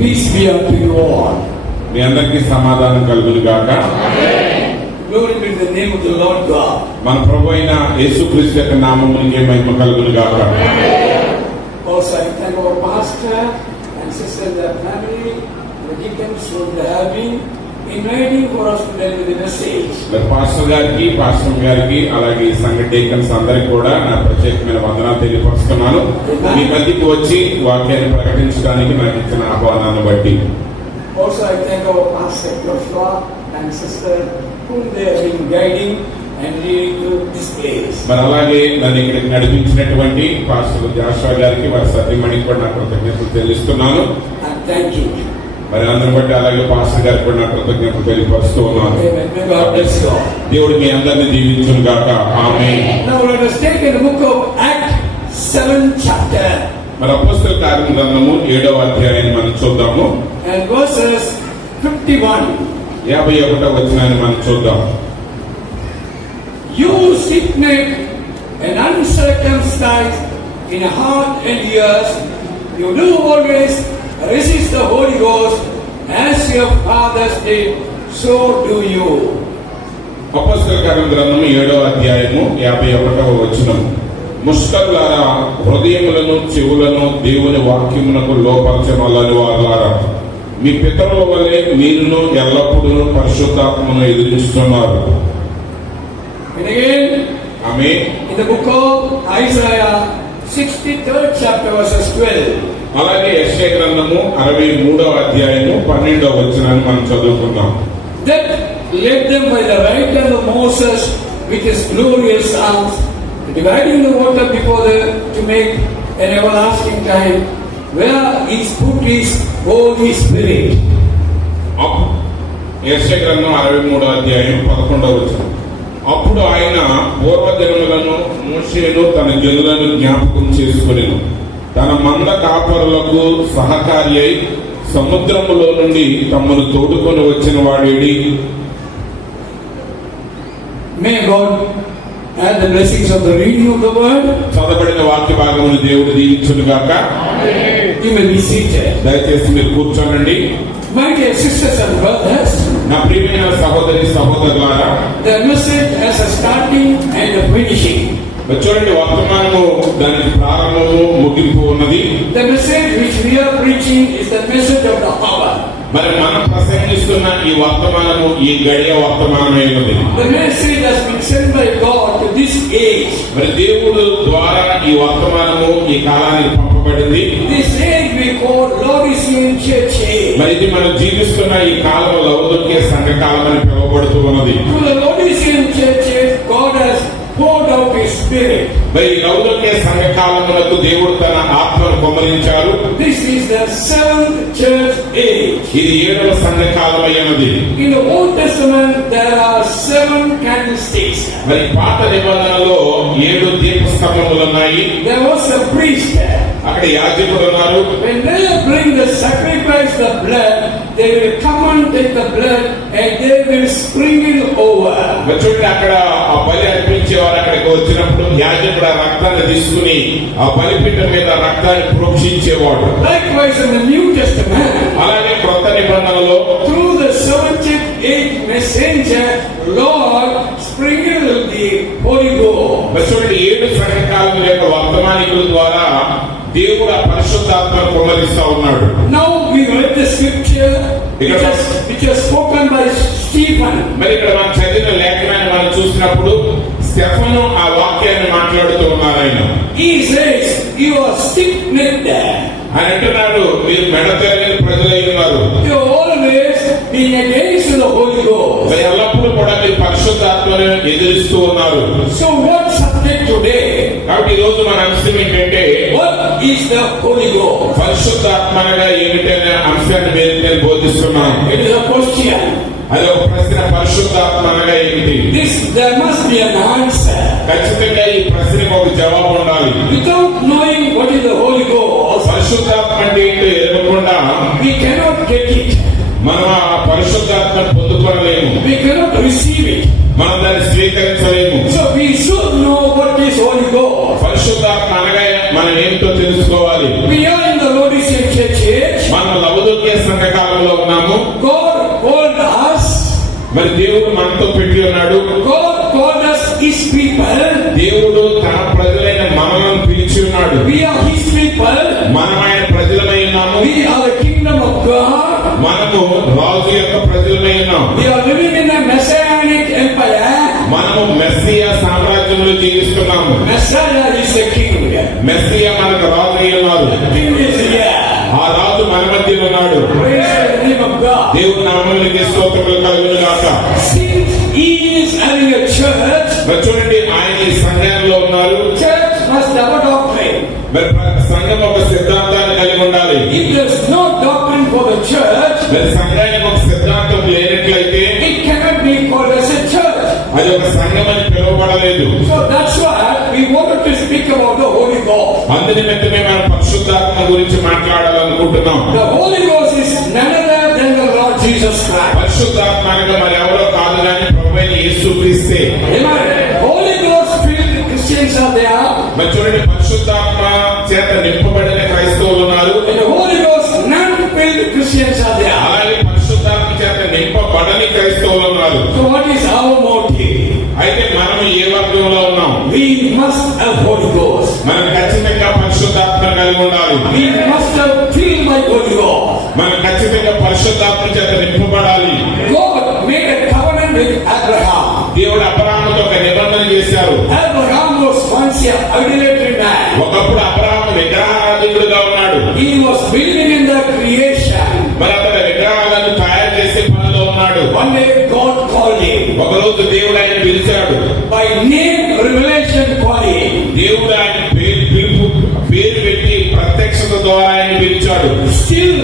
Peace be unto you all. మీ అందరికీ సమాధానం కలుగును గాక. Glory be to the name of the Lord God. మన ప్రభు అయిన యేసుక్రీస్తు యొక్క నామమునకే మహిమ కలుగును గాక. Also, I thank our pastor and sister and their family, the deacons who have been inviting for us to deliver the message. Pastor గారికి అలాగే సంఘ deacons అందరికి కూడా నా ప్రత్యేకమైన వందనాలు తెలియపరుస్తున్నాను. మీ మధ్యకి వచ్చి వాక్యాన్ని ప్రకటించడానికి నాకు ఇచ్చిన ఆహ్వానాన్ని బట్టి. Also, I thank our pastor Joshua and sister whom they have been guiding and leading to this place. మరి అలాగే నన్ను ఇక్కడికి నడిపించినటువంటి పాస్టర్ జాషువా గారికి వారి సతీమణికి కూడా నా కృతజ్ఞతలు చెల్లిస్తున్నాను. And thank you. మరి అందరిని బట్టి అలాగే పాస్టర్ గారికి కూడా నా కృతజ్ఞతలు తెలియపరుస్తూ ఉన్నాను. దేవుడు మీ అందరిని దీవించును గాక. ఆమేన్. Now let us take in the book of Acts 7th chapter. మరి అపోస్తల కార్యం గ్రంథము 7వ అధ్యాయాన్ని మనం చూద్దాము. And verses 51. 51వ వచనాన్ని మనం చూద్దాం. You stiff-necked and uncircumcised in heart and ears, you do always resist the Holy Ghost, as your fathers did, so do you. అపోస్తల కార్యం గ్రంథము 7వ అధ్యాయము 51వ వచనం. ముష్కరులారా, హృదయములను చెవులను దేవుని వాక్యమునకు లోపరచమలని వారులారా, మీ పితరుల వలె మీరును ఎల్లప్పుడూ పరిశుద్ధాత్మను ఎదిరిస్తున్నారు. And again, amen. in the book of Isaiah 63rd chapter verses 12. అలాగే యెషయా గ్రంథము 63వ అధ్యాయము 12వ వచనాన్ని మనం చదువుకుందాం. That led them by the right hand of Moses with his glorious arms, dividing the water before them to make an everlasting time, where is put his Holy Spirit. యెషయా గ్రంథం 63వ అధ్యాయం 11వ వచనం. అప్పుడు ఆయన పూర్వదినములను మోషేను తన జనులను జ్ఞాపకం చేసుకొనెను. తన మంద కాపరులకు సహకారి అయి సముద్రములో నుండి తమను తోడుకొని వచ్చిన వాడేడి. May God add the blessings of the reading of the word. చదవబడిన వాక్య భాగమును దేవుడు దీవించును గాక. You may be seated. దయచేసి మీరు కూర్చోనండి. My dear sisters and brothers, నా ప్రియమైన సహోదరి సహోదరులారా, the message has a starting and a finishing. చూడండి, వర్తమానము దానికి ప్రారంభము ముగింపు ఉన్నది. The message which we are preaching is the message of the hour. మరి మనం ప్రసంగిస్తున్న ఈ వర్తమానము ఈ గడియ వర్తమానమైనది. The message has been sent by God to this age. మరి దేవుడు ద్వారా ఈ వర్తమానము ఈ కాలానికి పంపబడింది. This age we call Laodicean Church age. మరి ఇది మనం జీవిస్తున్న ఈ కాలం లౌకిక సంఘ కాలం అని పిలువబడుతూ ఉన్నది. To the Laodicean Church age, God has poured out His Spirit. మరి లౌకిక సంఘ కాలములకు దేవుడు తన ఆత్మను కుమ్మరించారు. This is the 7th church age. ఇది 7వ సంఘ కాలమైనది. In the Old Testament there are 7 candlesticks. మరి పాత నిబంధనలో 7 దీపస్తంభములు ఉన్నాయి. There was a priest there. అక్కడ యాజకుడు ఉన్నారు. When they bring the sacrifice, the blood, they will come and take the blood and they will sprinkle over. చూడండి, అక్కడ ఆ బలి అర్పించేవారు అక్కడికి వచ్చినప్పుడు యాజకుడు ఆ రక్తాన్ని తీసుకుని ఆ బలిపీఠం మీద రక్తాన్ని ప్రోక్షించేవాడు. Likewise in the New Testament, అలాగే కొత్త నిబంధనలో through the 7th age messenger, Lord sprinkle the Holy Ghost. చూడండి, 7 సంఘకాలం యొక్క వర్తమానికుల ద్వారా దేవుడు ఆ పరిశుద్ధాత్మను కుమ్మరిస్తా ఉన్నాడు. Now we read the scripture which was spoken by Stephen. మరి ఇక్కడ మనం చదివిన లేఖనాన్ని మనం చూసినప్పుడు స్టెఫను ఆ వాక్యాన్ని మాట్లాడుతూ ఉన్నారు. ఆయన He says, you are stiff-necked. ఆయన అంటున్నాడు, మీరు మెడతెరగని ప్రజలై ఉన్నారు. You have always been against the Holy Ghost. ఎల్లప్పుడూ కూడా మీరు పరిశుద్ధాత్మను ఎదిరిస్తూ ఉన్నారు. So what subject today? కాబట్టి ఈ రోజు మన అంశం ఏంటంటే, What is the Holy Ghost? పరిశుద్ధాత్మగా ఏమిటనే అంశాన్ని మీరు నేను బోధిస్తున్నాను. It is a question. అది ఒక ప్రశ్న. పరిశుద్ధాత్మగా ఏమిటి? There must be an answer. ఖచ్చితంగా ఈ ప్రశ్నకు ఒక జవాబు ఉండాలి. Without knowing what is the Holy Ghost, పరిశుద్ధాత్మ అంటే ఏంటో ఎరగకుండా we cannot get it. మనం ఆ పరిశుద్ధాత్మను పొందుకోలేము. We cannot receive it. మనం దాన్ని స్వీకరించలేము. So we should know what is Holy Ghost. పరిశుద్ధాత్మ అనగా మనం ఏంటో తెలుసుకోవాలి. We are in the Laodicean church age. మనం లవదోక్య ఆత్మీయ సంఘకాలంలో ఉన్నాము. God called us. మరి దేవుడు మనతో పెట్టి ఉన్నాడు. God called us His people. దేవుడు తన ప్రజలైన మనలను పిలిచి ఉన్నాడు. We are His people. మనం ఆయన ప్రజలమై ఉన్నాము. We are the kingdom of God. మనము రాజు యొక్క ప్రజలమై ఉన్నాం. We are living in a messianic empire. మనము మెస్సియా సామ్రాజ్యంలో జీవిస్తున్నాము. Messiah is the king. Messiah మనకు రాజు అయి ఉన్నారు. King is here. ఆ రాజు మన మధ్య ఉన్నాడు. Praise the name of God. దేవుని నామమునకు స్తోత్రములు కలుగును గాక. Since He is having a church, మరి చూడండి, ఆయన ఈ సంఘంలో ఉన్నారు. church must have a doctrine. మరి సంఘం ఒక సిద్ధాంతాన్ని కలిగి ఉండాలి. If there is no doctrine for the church, మరి సంఘానికి ఒక సిద్ధాంతం లేనట్లయితే it cannot be called as a church. అది ఒక సంఘం అని పిలువబడలేదు. So that's why we wanted to speak about the Holy Ghost. అందు నిమిత్తమే మనం పరిశుద్ధాత్మ గురించి మాట్లాడాలనుకుంటున్నాం. The Holy Ghost is none other than the Lord Jesus Christ. పరిశుద్ధాత్మ అనగా మరి ఎవరో కాదు కానీ ప్రభువైన యేసుక్రీస్తే. Amen. Holy Ghost filled Christians are there. మరి చూడండి, పరిశుద్ధాత్మ చేత నింపబడిన క్రైస్తవులు ఉన్నారు. And the Holy Ghost non-filled Christians are there. అలాగే పరిశుద్ధాత్మ చేత నింపబడని క్రైస్తవులు ఉన్నారు. So what is our motive? అయితే మనం ఏ వర్గంలో ఉన్నాం? We must have Holy Ghost. మనం ఖచ్చితంగా పరిశుద్ధాత్మ కలిగి ఉండాలి. We must have filled by Holy Ghost. మనం ఖచ్చితంగా పరిశుద్ధాత్మ చేత నింపబడాలి. God made a covenant with Abraham. దేవుడు అబ్రహాముతో ఒక నిబంధన చేశారు. Abraham was once an idolatry man. ఒకప్పుడు అబ్రహాము విగ్రహారాధికుడుగా ఉన్నాడు. He was believing in the creation. మరి అతను విగ్రహాలను తయారు చేసే పనిలో ఉన్నాడు. One day God called him. ఒకరోజు దేవుడు ఆయన పిలిచాడు. By name revelation called him. దేవుడు ఆయన పేరు పెట్టి ప్రత్యక్షత ద్వారా ఆయన పిలిచాడు. Still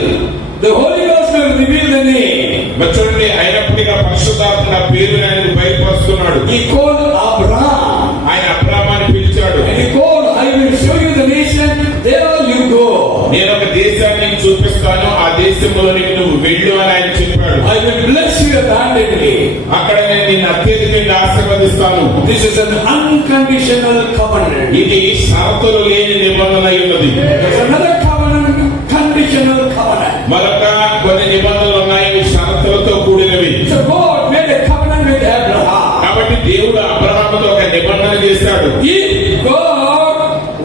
the Holy Ghost will reveal the name. మరి చూడండి, అయినప్పటికీ పరిశుద్ధాత్మ పేరుని ఆయనకు బయలుపరుస్తున్నాడు. He called Abraham. ఆయన అబ్రహామాన్ని పిలిచాడు. And he called, I will show you the nation, there you go. నేను ఒక దేశాన్ని నీకు చూపిస్తాను, ఆ దేశంలోనికి నువ్వు వెళ్ళు అని ఆయన చెప్పాడు. I will bless you abundantly. అక్కడ నేను నిన్ను అత్యధికంగా ఆశీర్వదిస్తాను. This is an unconditional covenant. ఇది షరతులు లేని నిబంధన అయి ఉన్నది. There's another covenant, conditional covenant. మరొక కొన్ని నిబంధనలు ఉన్నాయి, ఇవి షరతులతో కూడినవి. So God made a covenant with Abraham. కాబట్టి దేవుడు అబ్రహాముతో ఒక నిబంధన చేశాడు. If God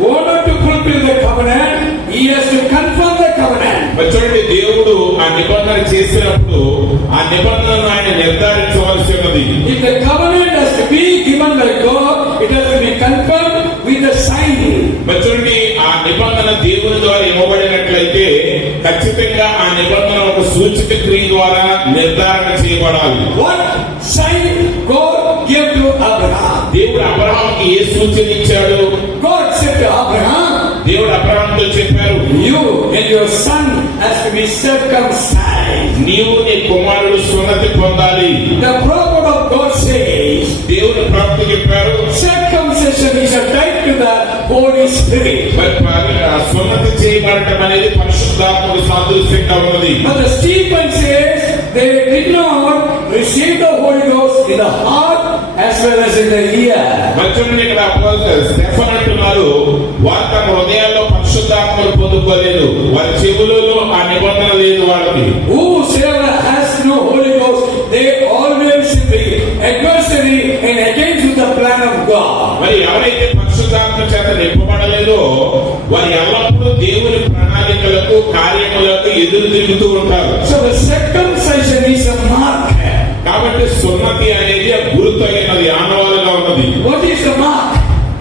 wanted to fulfill the covenant, He has to confirm the covenant. మరి చూడండి, దేవుడు ఆ నిబంధన చేసినప్పుడు ఆ నిబంధనను ఆయన నిర్ధారించవలసి ఉన్నది. If the covenant has to be given by God, it has to be confirmed with a sign. మరి చూడండి, ఆ నిబంధన దేవుని ద్వారా ఇవ్వబడినట్లయితే ఖచ్చితంగా ఆ నిబంధన ఒక సూచక క్రియ ద్వారా నిర్ధారణ చేయబడాలి. What sign God gave to Abraham? దేవుడు అబ్రహాముకి ఏ సూచన ఇచ్చాడు? God said to Abraham, దేవుడు అబ్రహాముతో చెప్పారు, you and your son has to be circumcised. నీవు నీ కుమారుడు సున్నతి పొందాలి. The prophet of God says, దేవుడు ప్రవక్త చెప్పారు, circumcision is a type to the Holy Spirit. మరి ఆ సున్నతి చేయబడటం అనేది పరిశుద్ధాత్మకు సాదృశ్యంగా ఉన్నది. But the Stephen says they did not receive the Holy Ghost in the heart as well as in the ear. మరి చూడండి, ఇక్కడ స్టెఫన్ అంటున్నారు, వారు తమ హృదయాల్లో పరిశుద్ధాత్మను పొందుకోలేదు, వారి చెవులలో ఆ నిబంధన లేదు వాళ్ళకి. Whosoever has no Holy Ghost, they always be adversary and against the plan of God. మరి ఎవరైతే పరిశుద్ధాత్మ చేత నింపబడలేదో వారు ఎల్లప్పుడూ దేవుని ప్రణాళికలకు కార్యములకు ఎదురు తిరుగుతూ ఉంటారు. So the circumcision is a marker. కాబట్టి సున్నతి అనేది గుర్తు అయినది, ఆనవాలుగా ఉన్నది. What is the mark?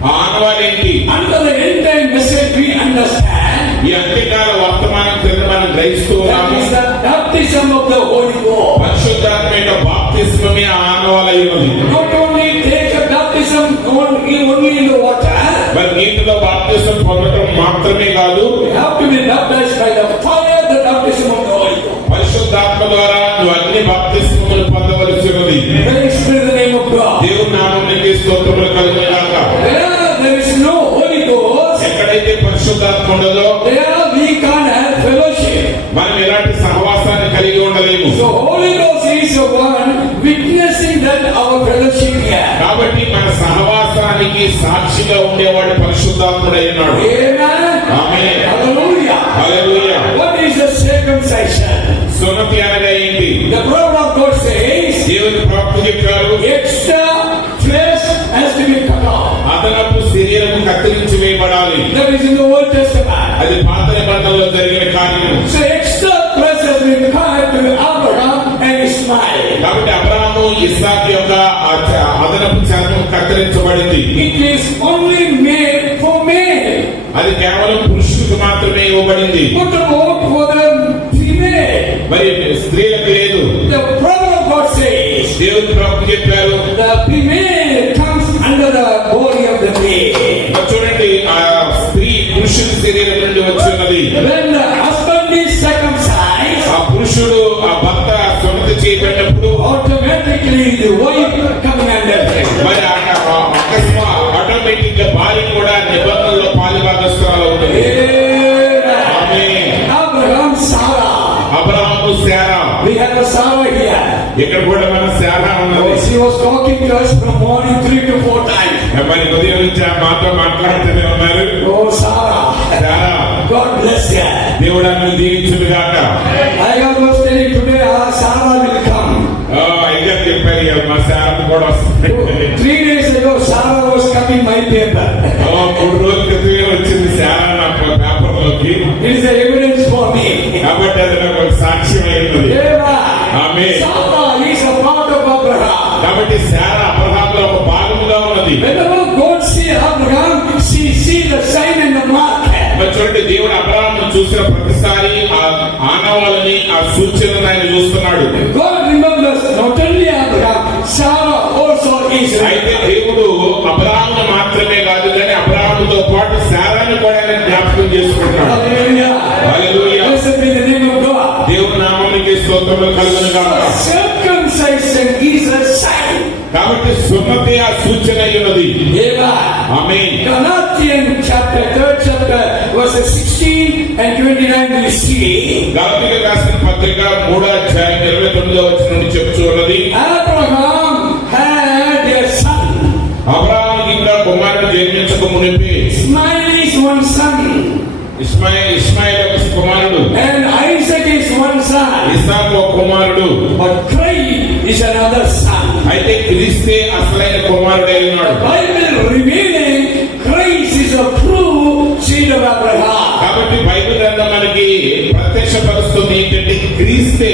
ఆ ఆనవాలు ఏంటి? Under the end time message we understand. ఈ అంత్యకాల వర్తమానం క్రింద మనం గ్రహిస్తూ That ఉన్నాము. is the baptism of the Holy Ghost. పరిశుద్ధాత్మ యొక్క బాప్తిస్మమే ఆ ఆనవాలు అయి ఉన్నది. Not only take a baptism only in the water. మరి నీటిలో బాప్తిసం పొందడం మాత్రమే కాదు, You have to be baptized by the fire, the baptism of the Holy Ghost. పరిశుద్ధాత్మ ద్వారా నువ్వు అన్ని బాప్తిస్మములు పొందవలసి ఉన్నది. Praise be the name of God. దేవుని నామమునకు స్తోత్రములు కలుగునుగాక. Where there is no Holy Ghost, ఎక్కడైతే పరిశుద్ధాత్మ ఉండదో there we can't have fellowship. మనం ఎలాంటి సహవాసాన్ని కలిగి ఉండలేము. So Holy Ghost is the one witnessing that our fellowship here. కాబట్టి మన సహవాసానికి సాక్షిగా ఉండేవాడు పరిశుద్ధాత్ముడై ఉన్నాడు. Amen. Amen. Hallelujah. Hallelujah. What is the circumcision? The word of God says, దేవుని ప్రవక్త చెప్పారు, extra flesh has to be cut off. అదనపు శరీరం కత్తిరించి వేయబడాలి. That is in the Old Testament. అది పాత నిబంధనలో జరిగిన కార్యము. So extra flesh has been cut to Abraham and Ishmael. కాబట్టి అబ్రహాము ఇస్సాకు యొక్క అదనపు చర్మం కత్తిరించబడింది. It is only made for male. అది కేవలం పురుషులకు మాత్రమే ఇవ్వబడింది. What about for the female? మరి స్త్రీలకు లేదు. The prophet of God says, దేవుని ప్రవక్త చెప్పారు, the female comes under the body of the male. చూడండి, ఆ స్త్రీ పురుషుని శరీరం నుండి వచ్చినది. When the husband is circumcised, ఆ పురుషుడు ఆ భర్త సున్నతి చేయబడినప్పుడు automatically the wife coming under him. మరి అకస్మాత్ ఆటోమేటిక్ గా భార్య కూడా నిబంధనలో పాలిభాగస్తురాలు ఉంటుంది. ఆమేన్. Abraham, Sarah. Abraham Sarah. We have a Sarah here. ఇక్కడ కూడా మన శారా ఉన్నది. She was talking to us from morning 3 to 4 times. మరి ఉదయం నుంచి మాతో మాట్లాడుతూనే ఉన్నారు. Oh, Sarah. Sarah, God bless you. దేవుడు ఆమెను దీవించును గాక. I was telling today, Sarah will come. ఇంకా చెప్పారు, ఇక మా శారకు కూడా వస్తుంది. 3 days ago, Sarah was coming my paper. 3 రోజుల క్రితమే వచ్చింది శారా నా పేపర్లోకి. It is a evidence for me. కాబట్టి అది నాకు ఒక సాక్ష్యం అయినది. ఆమేన్. Sarah is a part of Abraham. కాబట్టి శారా అబ్రహాములో ఒక భాగముగా ఉన్నది. Whenever God see Abraham, she see the sign and the mark. మరి చూడండి, దేవుడు అబ్రహామును చూసిన ప్రతిసారి ఆ ఆనవాళ్ళని, ఆ సూచనలను ఆయన చూస్తున్నాడు. God remembers not only Abraham, Sarah also is. అయితే దేవుడు అబ్రహామును మాత్రమే కాదు కానీ అబ్రహాముతో పాటు శారాను కూడా ఆయన జ్ఞాపకం చేసుకుంటున్నాడు. Hallelujah. Hallelujah. Blessed be the name of God. దేవుని నామానికి స్తోత్రములు కలుగును గాక. Circumcision is a sign. కాబట్టి సున్నతి ఆ సూచన అయ్యున్నది. ఆమేన్. Galatians chapter 3rd chapter verses 16 and 29 we see. గలతీయులకు రాసిన పత్రిక 3వ అధ్యాయం 29వ వచనం నుండి చెప్తూ ఉన్నది. Abraham had a son. అబ్రహాముకి ఇంకా కుమారుడు జన్మించక మునిపే Ismail is one son. Ismail ఒక కుమారుడు. And Isaac is one son. ఇస్సాకు ఒక కుమారుడు. But Christ is another son. అయితే క్రీస్తే అసలైన కుమారుడై The ఉన్నాడు. Bible revealing Christ is a true seed of Abraham. కాబట్టి బైబిల్ గ్రంథం మనకి ప్రత్యక్షపరుస్తుంది ఏంటంటే క్రీస్తే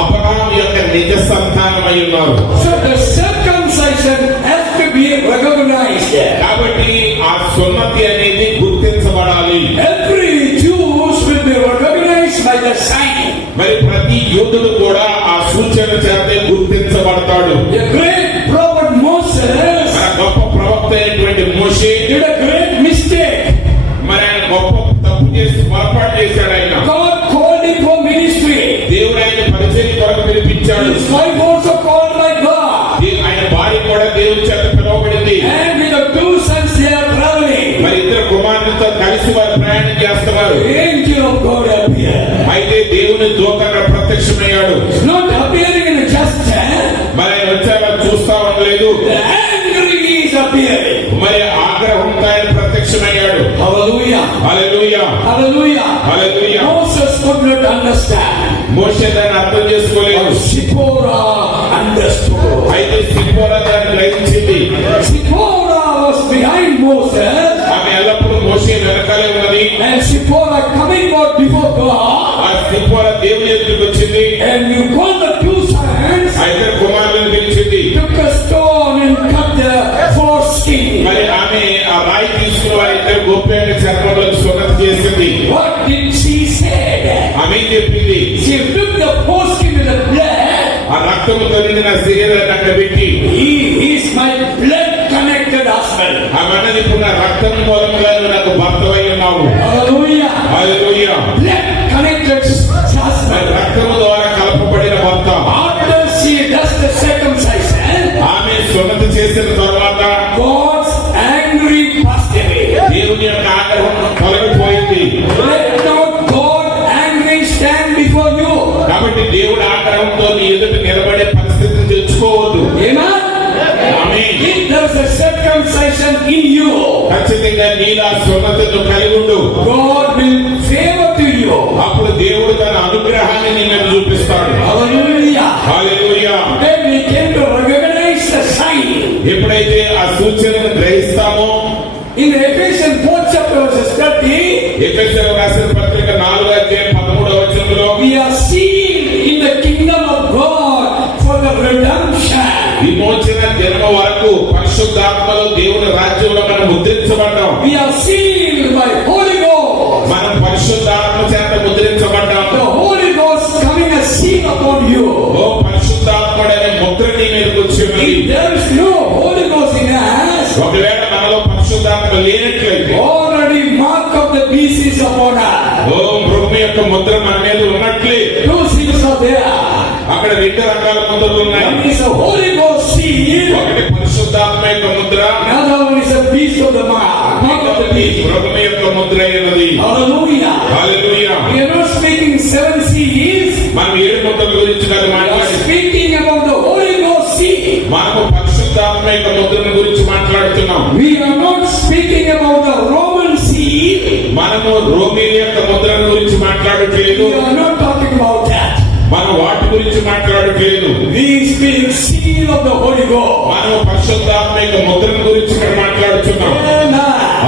అబ్రహాం యొక్క నిజ సంతానమై ఉన్నారు. So the circumcision has to be recognized. కాబట్టి ఆ సున్నతి అనేది గుర్తించబడాలి. Every Jews will be recognized by the sign. మరి ప్రతి యూదుడు కూడా ఆ సూచన చేతే గుర్తించబడతాడు. The great prophet Moses మన గొప్ప ప్రవక్త అయినటువంటి మోషే did a great mistake. మరి ఆయన గొప్ప తప్పు చేసి పొరపాటు చేశాడు. ఆయన God called him for ministry. దేవుడు ఆయన పరిచయం కొరకు పిలిపించాడు. His wife also called by God. ఆయన భార్య కూడా దేవుడి చేత పిలువబడింది. And with the 2 sons they are traveling. మరి ఇద్దరు కుమారులతో కలిసి వారు ప్రయాణం చేస్తున్నారు. Angel of God appeared. అయితే దేవుని దూతగా ప్రత్యక్షమయ్యాడు. Not appearing in a just మరి ఆయన వచ్చాక చూస్తా ఉండలేదు. the angry is appearing. మరి ఆగ్రహంతో ఆయన ప్రత్యక్షమయ్యాడు. Hallelujah. Hallelujah. Hallelujah. Hallelujah. Moses could not understand. మోషే దాన్ని అర్థం చేసుకోలేదు. Zipporah understood. అయితే సిప్పోరా దాన్ని గ్రహించింది. Zipporah was behind Moses. ఆమె ఎల్లప్పుడూ మోషే వెనకాలే ఉన్నది. And Zipporah coming out before God. ఆ సిప్పోరా దేవుని ఎదురుకు వచ్చింది. And you call the 2 sons. అయితే కుమారులను పిలిచింది. Took a stone and cut the foreskin. మరి ఆమె ఆ రాయి తీసుకుని వారిద్దరు గోప్యంగా చర్మంలోకి సున్నతి చేసింది. What did she say? ఆమె ఏం చెప్పింది? She took the foreskin with the blood. ఆ రక్తముతో నిండిన శరీరాన్ని అక్కడ పెట్టి, He is my blood connected husband. ఆమె అన్నది, ఇప్పుడు నా రక్తం మూలంగా నువ్వు నాకు భర్తవై ఉన్నావు. Hallelujah. హల్లెలూయా. Blood connected మరి husband. రక్తము ద్వారా కలపబడిన భర్త. After she does the circumcision, ఆమె సున్నతి చేసిన తర్వాత God's angry passed away. దేవుని యొక్క ఆగ్రహం తొలగిపోయింది. Let not God angry stand before you. కాబట్టి దేవుడు ఆగ్రహంతో నీ ఎదుట నిలబడే పరిస్థితిని తెచ్చుకోవద్దు. Amen. Amen. If there is a circumcision in you, ఖచ్చితంగా నీలా సున్నతిని కలిగి ఉండు. God will favor to you. అప్పుడు దేవుడు తన అనుగ్రహాన్ని నీ మీద చూపిస్తాడు. Hallelujah. ఎప్పుడైతే ఆ సూచనను గ్రహిస్తామో, in Ephesians 4th chapter verses 30, ఎఫెసీయులకు రాసిన పత్రిక 4:13 we are sealed in the kingdom of God for the redemption. విమోచన జన్మ వరకు పరిశుద్ధాత్మలో దేవుని రాజ్యంలో మనం ముద్రించబడ్డాం. We are sealed by Holy Ghost. మనం పరిశుద్ధాత్మ చేత ముద్రించబడ్డాం. The Holy Ghost coming a seal upon you. ఓ పరిశుద్ధాత్ముడనే ముద్ర నీ మీదకి వచ్చి ఉన్నది. If there is no Holy Ghost in us, ఒకవేళ మనలో పరిశుద్ధాత్మ లేనట్లయితే, already mark of the beast is upon us. ఓ మృగము యొక్క ముద్ర మన మీద ఉన్నట్లే. Two seals are there. అక్కడ రెండు రకాల ముద్రలు ఉన్నాయి. One is a Holy Ghost seal. ఒకటి పరిశుద్ధాత్మ యొక్క Mudra, Another one is a beast of the mark of the beast. మృగము యొక్క ముద్ర అయినది. Hallelujah. Hallelujah. We are not speaking 7 seals. మనం 7 ముద్రల గురించి కాదు We are మాట్లాడి, speaking about the Holy Ghost seal. మనము పరిశుద్ధాత్మ యొక్క ముద్రను గురించి మాట్లాడుతున్నాం. We are not speaking about the Roman seal. మనము రోమీల యొక్క ముద్రను గురించి మాట్లాడట్లేదు. We are not talking about that. మనం వాటి గురించి మాట్లాడట్లేదు. We speak seal of the Holy Ghost. మనం పరిశుద్ధాత్మ యొక్క ముద్రను గురించి ఇక్కడ మాట్లాడుతున్నాం.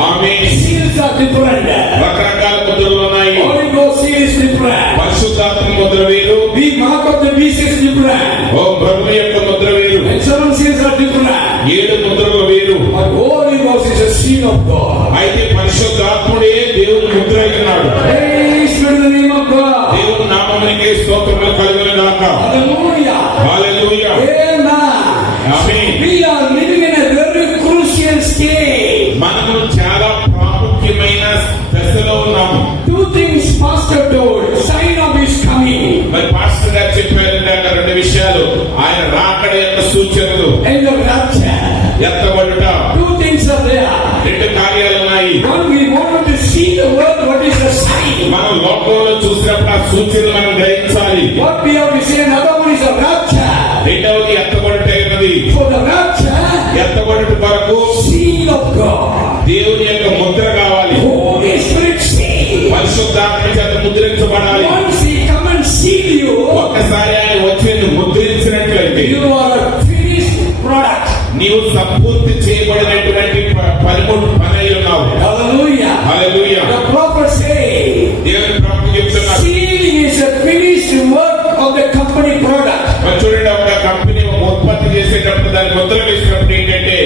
ఆమేన్. Seals are different. రకరకాల ముద్రలు ఉన్నాయి. Holy Ghost seal is different. పరిశుద్ధాత్మ ముద్ర వేరు, The mark of the beast is different. ఓ మృగము యొక్క ముద్ర వేరు, And 7 seals are different. 7 ముద్రలు వేరు. But Holy Ghost is a seal of God. అయితే పరిశుద్ధాత్ముడే దేవుని ముద్ర అయినాడు. Praise be to the name of God. దేవుని నామమునికే స్తోత్రములు కలుగును గాక. Hallelujah. Hallelujah. Amen. Amen. We are living in a very crucial stage. మనము చాలా ప్రాముఖ్యమైన దశలో ఉన్నాము. Two things Pastor told. Sign of his coming. మరి పాస్టర్ గారు చెప్పారు ఇందాక 2 విషయాలు. ఆయన రాకడ యొక్క సూచనలు, And the rapture. ఎత్తబడుట. Two things are there. 2 కార్యాలు ఉన్నాయి. One, we wanted to see the word, what is the sign? మనం లోకంలో చూసినప్పుడు ఆ సూచనలు మనం గ్రహించాలి. What we have to say, another one is a rapture. రెండవది ఎత్తబడుట అయినది. For the rapture, ఎత్తబడుట కొరకు seal of God. దేవుని యొక్క ముద్ర కావాలి. Holy Spirit seal. పరిశుద్ధాత్మ చేత ముద్రించబడాలి. Once he come and seal you, ఒక్కసారి ఆయన వచ్చి నిన్ను ముద్రించినట్లయితే you are a finished product. నీవు సంపూర్తి చేయబడినటువంటి పని అయి ఉన్నావు. Hallelujah. Hallelujah. The prophet say, దేవుని ప్రవక్త చెప్తున్నారు, sealing is a finished work of the company product. మరి చూడండి, ఒక కంపెనీ ఉత్పత్తి చేసేటప్పుడు దాన్ని ముద్ర వేసినప్పుడు ఏంటంటే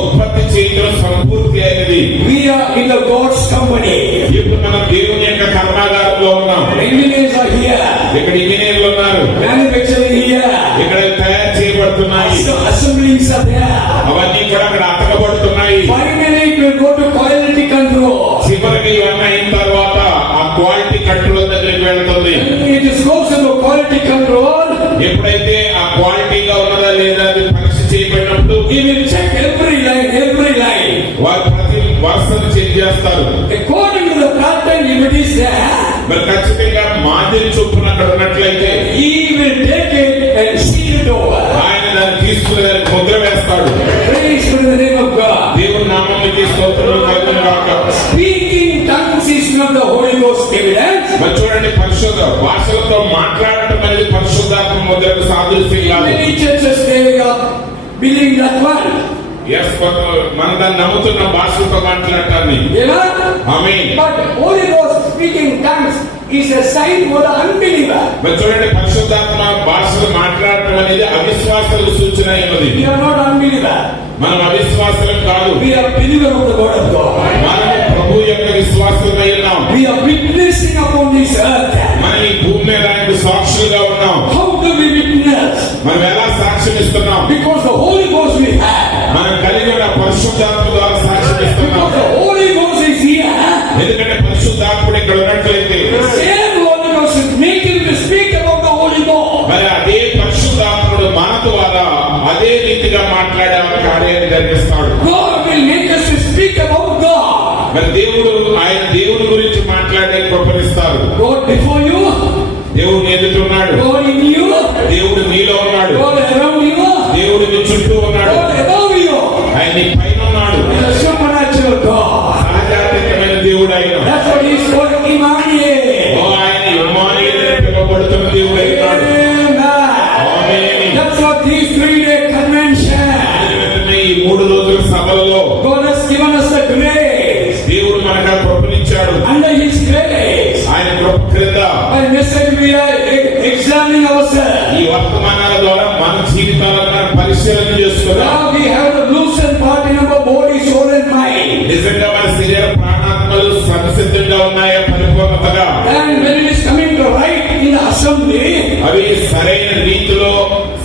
ఉత్పత్తి చేయడం సంపూర్తి అయినది. We are in the God's company. ఇప్పుడు మనం దేవుని యొక్క కర్మాగారంలో ఉన్నాం. Engineers are here. ఇక్కడ ఇంజనీర్లు ఉన్నారు, Manufacturing here. ఇక్కడ తయారు చేయబడుతున్నాయి, Assemblies are there. అవన్నీ కూడా అక్కడ అతకబడుతున్నాయి. Finally, it will go to quality control. చివరికి ఇవన్నీ అయిన తర్వాత ఆ క్వాలిటీ కంట్రోల్ దగ్గరికి వెళ్తుంది. It is goes to the quality control. ఎప్పుడైతే ఆ క్వాలిటీగా ఉన్నదా లేదా అది పరీక్ష చేయబడినప్పుడు He will check every line, every line. వారు ప్రతి వరుసను చెక్ చేస్తారు. According to the pattern, if it is there, మరి ఖచ్చితంగా మాదిరి చొప్పున అక్కడ ఉన్నట్లయితే he will take it and seal it over. ఆయన దాన్ని తీసుకుని దానికి ముద్ర వేస్తాడు. Praise be to the name of God. దేవుని నామమునికి స్తోత్రములు కలుగును గాక. Speaking tongues is not the Holy Ghost evidence. మరి చూడండి, పరిశుద్ధ భాషలతో మాట్లాడటం అనేది పరిశుద్ధాత్మ ముద్రకు సాదృశ్యం కాదు. Many churches they are believing that one. Yes, మన దాన్ని నమ్ముతున్న భాషలతో మాట్లాడటాన్ని. You know? Amen. But Holy Ghost speaking tongues is a sign for the unbeliever. మరి చూడండి, పరిశుద్ధాత్మ భాషలు మాట్లాడటం అనేది అవిశ్వాసాలకు సూచన అయినది. We are not unbeliever. మనం అవిశ్వాసం కాదు, We are believer of the word of God. మనం ప్రభు యొక్క విశ్వాసమై ఉన్నాం. We are witnessing upon this earth. మనం ఈ భూమి మీద ఆయనకు సాక్షులుగా ఉన్నాం. How do we witness? మనం ఎలా సాక్ష్యం ఇస్తున్నాం? Because the Holy Ghost we have. మనం కలిగి ఉన్న పరిశుద్ధాత్మ ద్వారా సాక్ష్యం ఇస్తున్నాం. Because the Holy Ghost is here. ఎందుకంటే పరిశుద్ధాత్ముడు ఇక్కడ ఉన్నట్లయితే Same Holy Ghost is making to speak about the Holy Ghost. మరి అదే పరిశుద్ధాత్ముడు మన ద్వారా అదే రీతిగా మాట్లాడే కార్యాన్ని జరిగిస్తాడు. God will make us to speak about God. మరి దేవుడు ఆయన దేవుడి గురించి మాట్లాడే కృపనిస్తారు. God before you. దేవుడు ఎదుగుతున్నాడు. God in you. దేవుడు నీలో ఉన్నాడు. God around you. దేవుడు నీ చుట్టూ ఉన్నాడు. God above you. ఆయన నీ పైన ఉన్నాడు. The supernatural God. సహజాతీయమైన దేవుడు ఆయన. That's what he's called Emmanuel. ఓ, ఆయన ఇమ్మానుయేలు అని పిలువబడుతున్న దేవుడు అయినాడు. Amen. Amen. That's what these 3-day convention. ఈ 3 సభలలో God has given us the grace. దేవుడు మనకు ఆ కృపనిచ్చాడు. Under His grace, ఆయన కృప క్రింద by message we are examining ourselves. ఈ వర్తమానాల ద్వారా మన జీవితాలను మనం పరిశీలన చేసుకున్నాం. Now we have to loosen part in our body, soul and mind. నిజంగా మన శరీర ప్రాణాత్మలు సంసిద్ధంగా ఉన్నాయా పరిపూర్ణతగా? And when it is coming to right in the assembly, అవి సరైన రీతిలో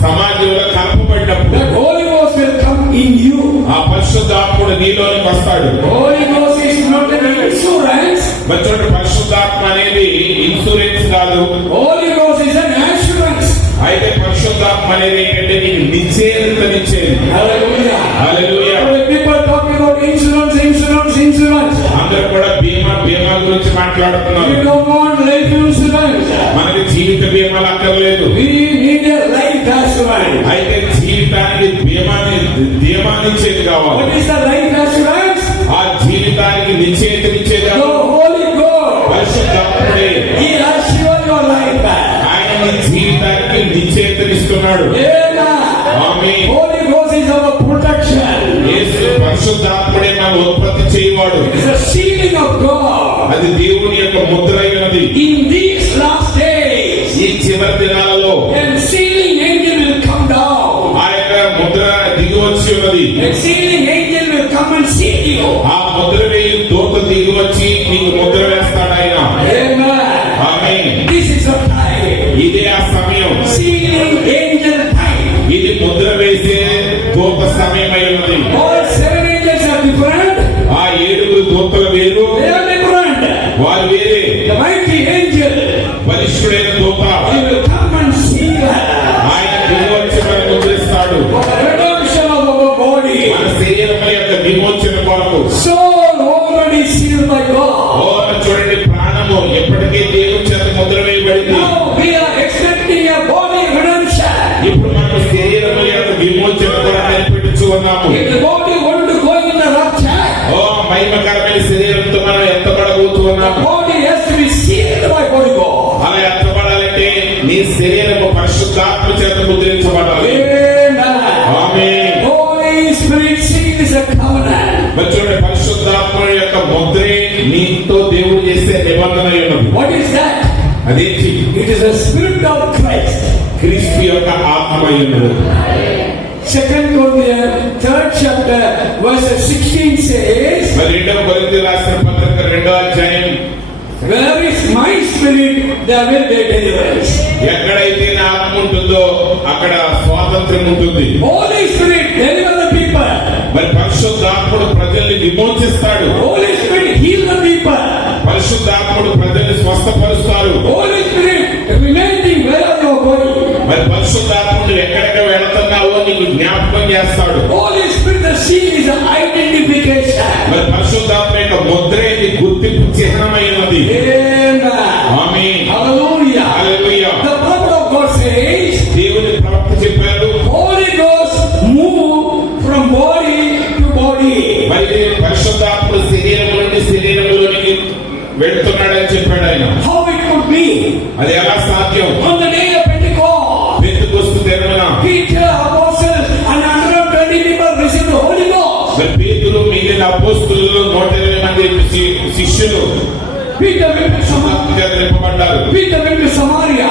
సమాజంలో కలపబడినప్పుడు the Holy Ghost will come in you. ఆ పరిశుద్ధాత్ముడు నీలోనికి వస్తాడు. Holy Ghost is not an insurance. మచ్చోటి పరిశుద్ధాత్మ అనేది ఇన్సూరెన్స్ కాదు. Holy Ghost is an assurance. అయితే పరిశుద్ధాత్మ అనేది ఏంటంటే నీకు నిశ్చయితనిచ్చేది. Hallelujah. Hallelujah. People talking about insurance, insurance, insurance. అందరూ కూడా బీమా గురించి మాట్లాడుతున్నారు. We don't want life insurance. మనకి జీవిత బీమాలు అక్కర్లేదు. We need a life assurance. అయితే జీవితానికి ధీమానిచ్చేది కావాలి. What is the life assurance? ఆ జీవితానికి నిశ్చయితనిచ్చేది The Holy Ghost. పరిశుద్ధాత్ముడే. He assures your life. ఆయన నీ జీవితానికి నిశ్చయితనిస్తున్నాడు. ఆమేన్. Holy Ghost is our protection. యేసు పరిశుద్ధాత్ముడే మనం ఉత్పత్తి చేయవాడు. It's the sealing of God. అది దేవుని యొక్క ముద్ర అయినది. In these last days, ఈ చివరి దినాలలో and sealing angel will come down. ఆ యొక్క ముద్ర దిగి వచ్చి ఉన్నది. And sealing angel will come and seal you. ఆ ముద్ర వేయి దూత దిగి వచ్చి నీకు ముద్ర వేస్తాడు ఆయన. Amen. Amen. This is the time. ఇదే ఆ సమయం. Sealing angel time. ఇది ముద్ర వేసే దూత సమయం అయి ఉన్నది. All 7 angels are different. ఆ 7 దూతలు వేరు, They are different. వారు వేరే. The mighty angel, బలిష్ఠుడైన దూత he will come and seal us. ఆయన దిగి వచ్చి మనకు ముద్రిస్తాడు. For the redemption of our body. మన శరీరం యొక్క విమోచన కొరకు. Soul already sealed by God. ఓ చూడండి, ప్రాణము ఎప్పటికీ దేవుని చేత ముద్ర వేయబడింది. Now we are expecting a body redemption. ఇప్పుడు మనం శరీరం యొక్క విమోచన కొరకు కనిపెట్టుచు ఉన్నాము. If the body want to go in the rapture, ఓ మహిమకరమైన శరీరంతో మనం ఎత్తబడబోతూ the ఉన్నాము. body has to be sealed by Holy Ghost. అలా ఎత్తబడాలంటే నీ శరీరము పరిశుద్ధాత్మ చేత ముద్రించబడాలి. Amen. Amen. Holy Spirit seal is a covenant. మరి చూడండి, పరిశుద్ధాత్మ యొక్క ముద్రే నీతో దేవుడు చేసే నిబంధన ఉన్నది. What is that? అదేంటి? It is the Spirit of Christ. క్రీస్తు యొక్క ఆత్మ ఉన్నది. 2 Corinthians 3rd chapter verse 16 says, మరి 2వ కొరింథీయులకు రాసిన పత్రిక 2వ అధ్యాయం, where is my spirit, there will be deliverance. ఎక్కడైతే నా ఆత్మ ఉంటుందో అక్కడ స్వాతంత్ర్యం ఉంటుంది. Holy Spirit deliver the people. మరి పరిశుద్ధాత్ముడు ప్రజల్ని విమోచిస్తాడు. Holy Spirit heal the people. పరిశుద్ధాత్ముడు ప్రజల్ని స్వస్థపరుస్తారు. Holy Spirit reminding where you are going. మరి పరిశుద్ధాత్ముడు ఎక్కడికి వెళుతున్నావో నీకు జ్ఞాపకం చేస్తాడు. Holy Spirit, the seal is an identification. మరి పరిశుద్ధాత్మ యొక్క ముద్రే నీ గుర్తింపు చిహ్నమైనది. Amen. Amen. Hallelujah. Hallelujah. The prophet of God says, దేవుని ప్రవక్త చెప్పారు, Holy Ghost move from body to body. మరి పరిశుద్ధాత్ముడు శరీరం నుండి శరీరంలోనికి వెళ్తున్నాడని చెప్పాడు ఆయన. How it could be? అది ఎలా సాధ్యం? On the day of Pentecost, Pentecost దినమున Peter, apostles, and 120 people received the Holy Ghost. మరి పేతురు మిగిలిన అపోస్తలులు 120 మంది శిష్యులు Peter went to Samaria. చేత నింపబడ్డారు. Peter went to Samaria.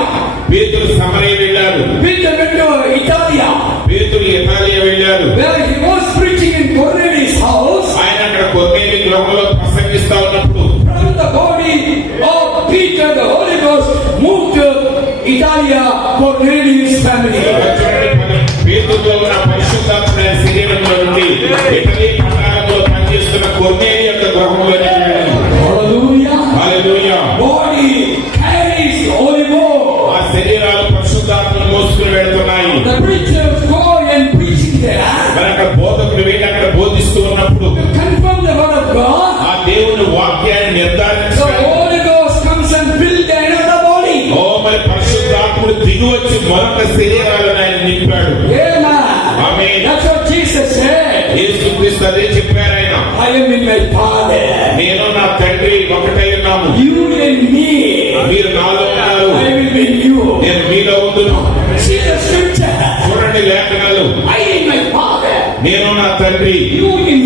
పేతురు సమరయ వెళ్ళారు. Peter went to Italia, పేతురు ఇటాలియా వెళ్ళారు. where he was preaching in Cornelius' house. ఆయన అక్కడ కొర్నేలి గృహంలో ప్రసంగిస్తా ఉన్నప్పుడు From the body of Peter, the Holy Ghost moved to Italia, Cornelius' family. పేతురులో ఉన్న పరిశుద్ధాత్మ శరీరంలో నుండి ఇటలీ పట్టణంలో పనిచేస్తున్న కొర్నేలి యొక్క గృహంలోకి వెళ్ళారు. Hallelujah. Hallelujah. Body carries the Holy Ghost. ఆ శరీరాలు పరిశుద్ధాత్మను మోసుకుని వెళ్తున్నాయి. The preachers go and preaching there మరి అక్కడ బోధకులు వెళ్ళి అక్కడ బోధిస్తూ ఉన్నప్పుడు to confirm the word of God. ఆ దేవుని వాక్యాన్ని The నిర్ధారించారు. Holy Ghost comes and fills the another body. ఓ మరి పరిశుద్ధాత్ముడు దిగి వచ్చి మరొక శరీరాలను ఆయన నింపాడు. Amen. Amen. That's what Jesus said. యేసుక్రీస్తు అదే చెప్పారు ఆయన. I am in my Father. నేను నా తండ్రి ఒకటై ఉన్నాము. You in me. మీరు నాలో ఉన్నారు, I will be in you. నేను మీలో ఉందును. See the scripture. చూడండి లేఖనాలు. I in my Father. నేను నా తండ్రి, You in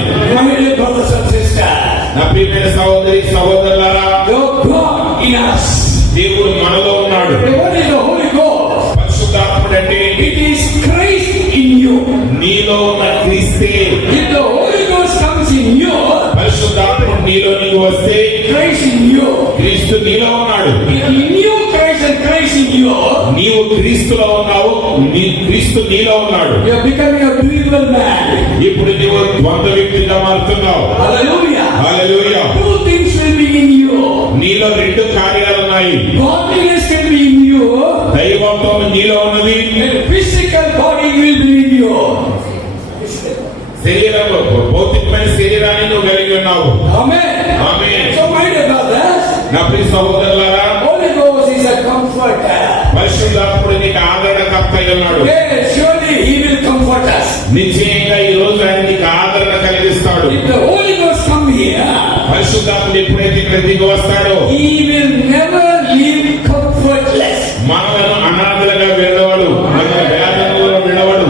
ఉండాలి. My dear brothers and sisters, నా ప్రియమైన సహోదరి సహోదరులారా, the God in us. దేవుడు మనలో ఉన్నాడు. What is the Holy Ghost? పరిశుద్ధాత్ముడు అంటే It is Christ in you. నీలో ఉన్న క్రీస్తే. If the Holy Ghost comes in you, పరిశుద్ధాత్ముడు నీలో నీకు వస్తే Christ in you. క్రీస్తు నీలో ఉన్నాడు. In you, Christ and Christ in you, నీవు క్రీస్తులో ఉన్నావు, నీ క్రీస్తు నీలో ఉన్నాడు. you are becoming a dual man. ఇప్పుడు నీవు ద్వంద్వ వ్యక్తిగా మారుతున్నావు. Hallelujah. Hallelujah. Two things will be in you. నీలో రెండు కార్యాలు ఉన్నాయి. Godliness can be in you, దైవత్వం నీలో ఉన్నది, and physical body will be in you. శరీరంలో భౌతికమైన శరీరాన్ని నువ్వు కలిగి ఉన్నావు. Amen. Amen. So my dear brothers, నా ప్రియ సహోదరులారా, Holy Ghost is a comforter. పరిశుద్ధాత్ముడు నీకు ఆదరణకర్త అయి ఉన్నాడు. Yes, surely He will comfort us. నిశ్చయంగా ఈ రోజు ఆయన నీకు ఆదరణ కలిగిస్తాడు. If the Holy Ghost come here, పరిశుద్ధాత్ముడు ఎప్పుడైతే ఇక్కడ దిగి వస్తాడో He will never leave comfortless. మనలను అనాథలుగా వెళ్ళవాడు, మన వేదనలో వెళ్ళవాడు.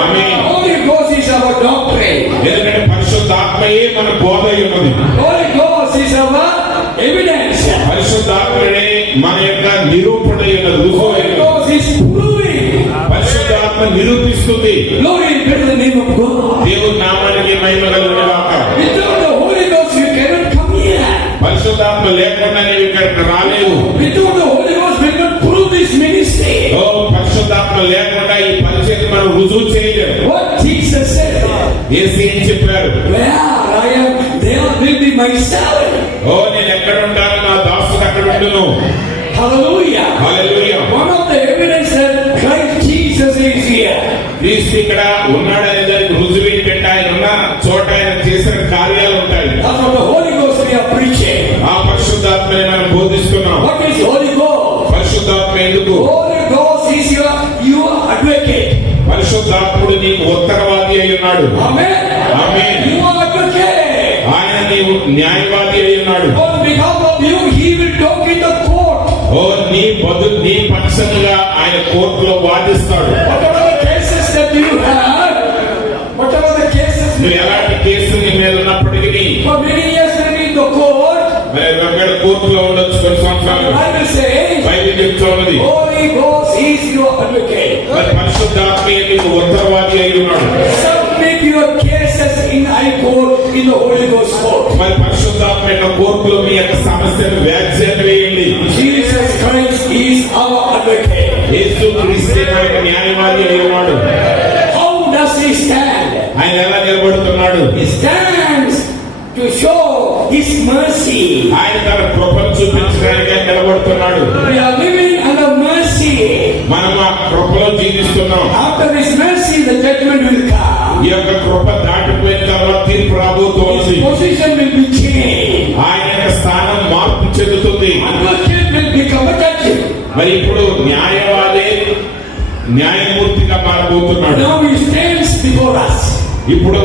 ఆమేన్. Holy Ghost is our doctrine. ఎందుకంటే పరిశుద్ధాత్మయే మన బోధ అయి ఉన్నది. Holy Ghost is our evidence. పరిశుద్ధాత్మనే మన యొక్క నిరూపణ అయి ఉన్నది, రుజువు అయి Holy ఉన్నది. Ghost is proving. పరిశుద్ధాత్మ నిరూపిస్తుంది. Glory be to the name of God. దేవుని నామానికి మహిమ కలుగును గాక. Without the Holy Ghost, you cannot come here. పరిశుద్ధాత్మ లేకుండా నీవు ఇక్కడికి రాలేవు. Without the Holy Ghost, we cannot prove this ministry. ఓ పరిశుద్ధాత్మ లేకుండా ఈ పరిచయం మనం రుజువు చేయలేము. What Jesus said, యేసు ఏం చెప్పారు? where I am, there will be my servant. ఓ నేను ఎక్కడ ఉంటాను, నా దాసుడు అక్కడ ఉండును. Hallelujah. Hallelujah. One of the evidence that Christ Jesus is here. క్రీస్తు ఇక్కడ ఉన్నాడనే దానికి రుజువు ఏంటంటే ఆయన ఉన్న చోట ఆయన చేసిన కార్యాలు ఉంటాయి. That's what the Holy Ghost we are preaching. ఆ పరిశుద్ధాత్మని మనం బోధిస్తున్నాం. What is Holy Ghost? పరిశుద్ధాత్మ ఎందుకు? Holy Ghost is your advocate. పరిశుద్ధాత్ముడు నీకు ఉత్తరవాది అయి ఉన్నాడు. Amen. Amen. You are advocate. ఆయన నీవు న్యాయవాది అయి ఉన్నాడు. On behalf of you, He will talk in the court. ఓ నీ పక్షంగా ఆయన కోర్టులో వాదిస్తాడు. Whatever the cases that you have, whatever the cases నువ్వు ఎలాంటి కేసు నీ మీద ఉన్నప్పటికీ for many years may be in the court, మరి అక్కడ కోర్టులో ఉండొచ్చు కొన్ని సంవత్సరాలు. Bible says, బైబిల్ చెప్తున్నది Holy Ghost is your advocate. మరి పరిశుద్ధాత్మే నీకు ఉత్తరవాది అయి ఉన్నాడు. Submit your cases in high court in the Holy Ghost court. మరి పరిశుద్ధాత్మ యొక్క కోర్టులో మీ యొక్క సమస్యను వ్యాజ్యాన్ని వేయండి. Jesus Christ is our advocate. యేసు క్రీస్తు మనకు న్యాయవాది అయి ఉన్నాడు. How does He stand? ఆయన ఎలా నిలబడుతున్నాడు? He stands to show His mercy. ఆయన తన కృపను చూపించడానికి ఆయన నిలబడుతున్నాడు. We are living under mercy. మనం ఆ కృపలో జీవిస్తున్నాం. After this mercy, the judgment will come. ఈ యొక్క కృప దాటిపోయిన తర్వాత తీర్పు రాబోతోంది. His position will be changed. ఆయన యొక్క స్థానం మార్పు చెందుతుంది. Advocate will become a judge. మరి ఇప్పుడు న్యాయవాదే న్యాయమూర్తిగా మారబోతున్నాడు. Now He stands before us. ఇప్పుడు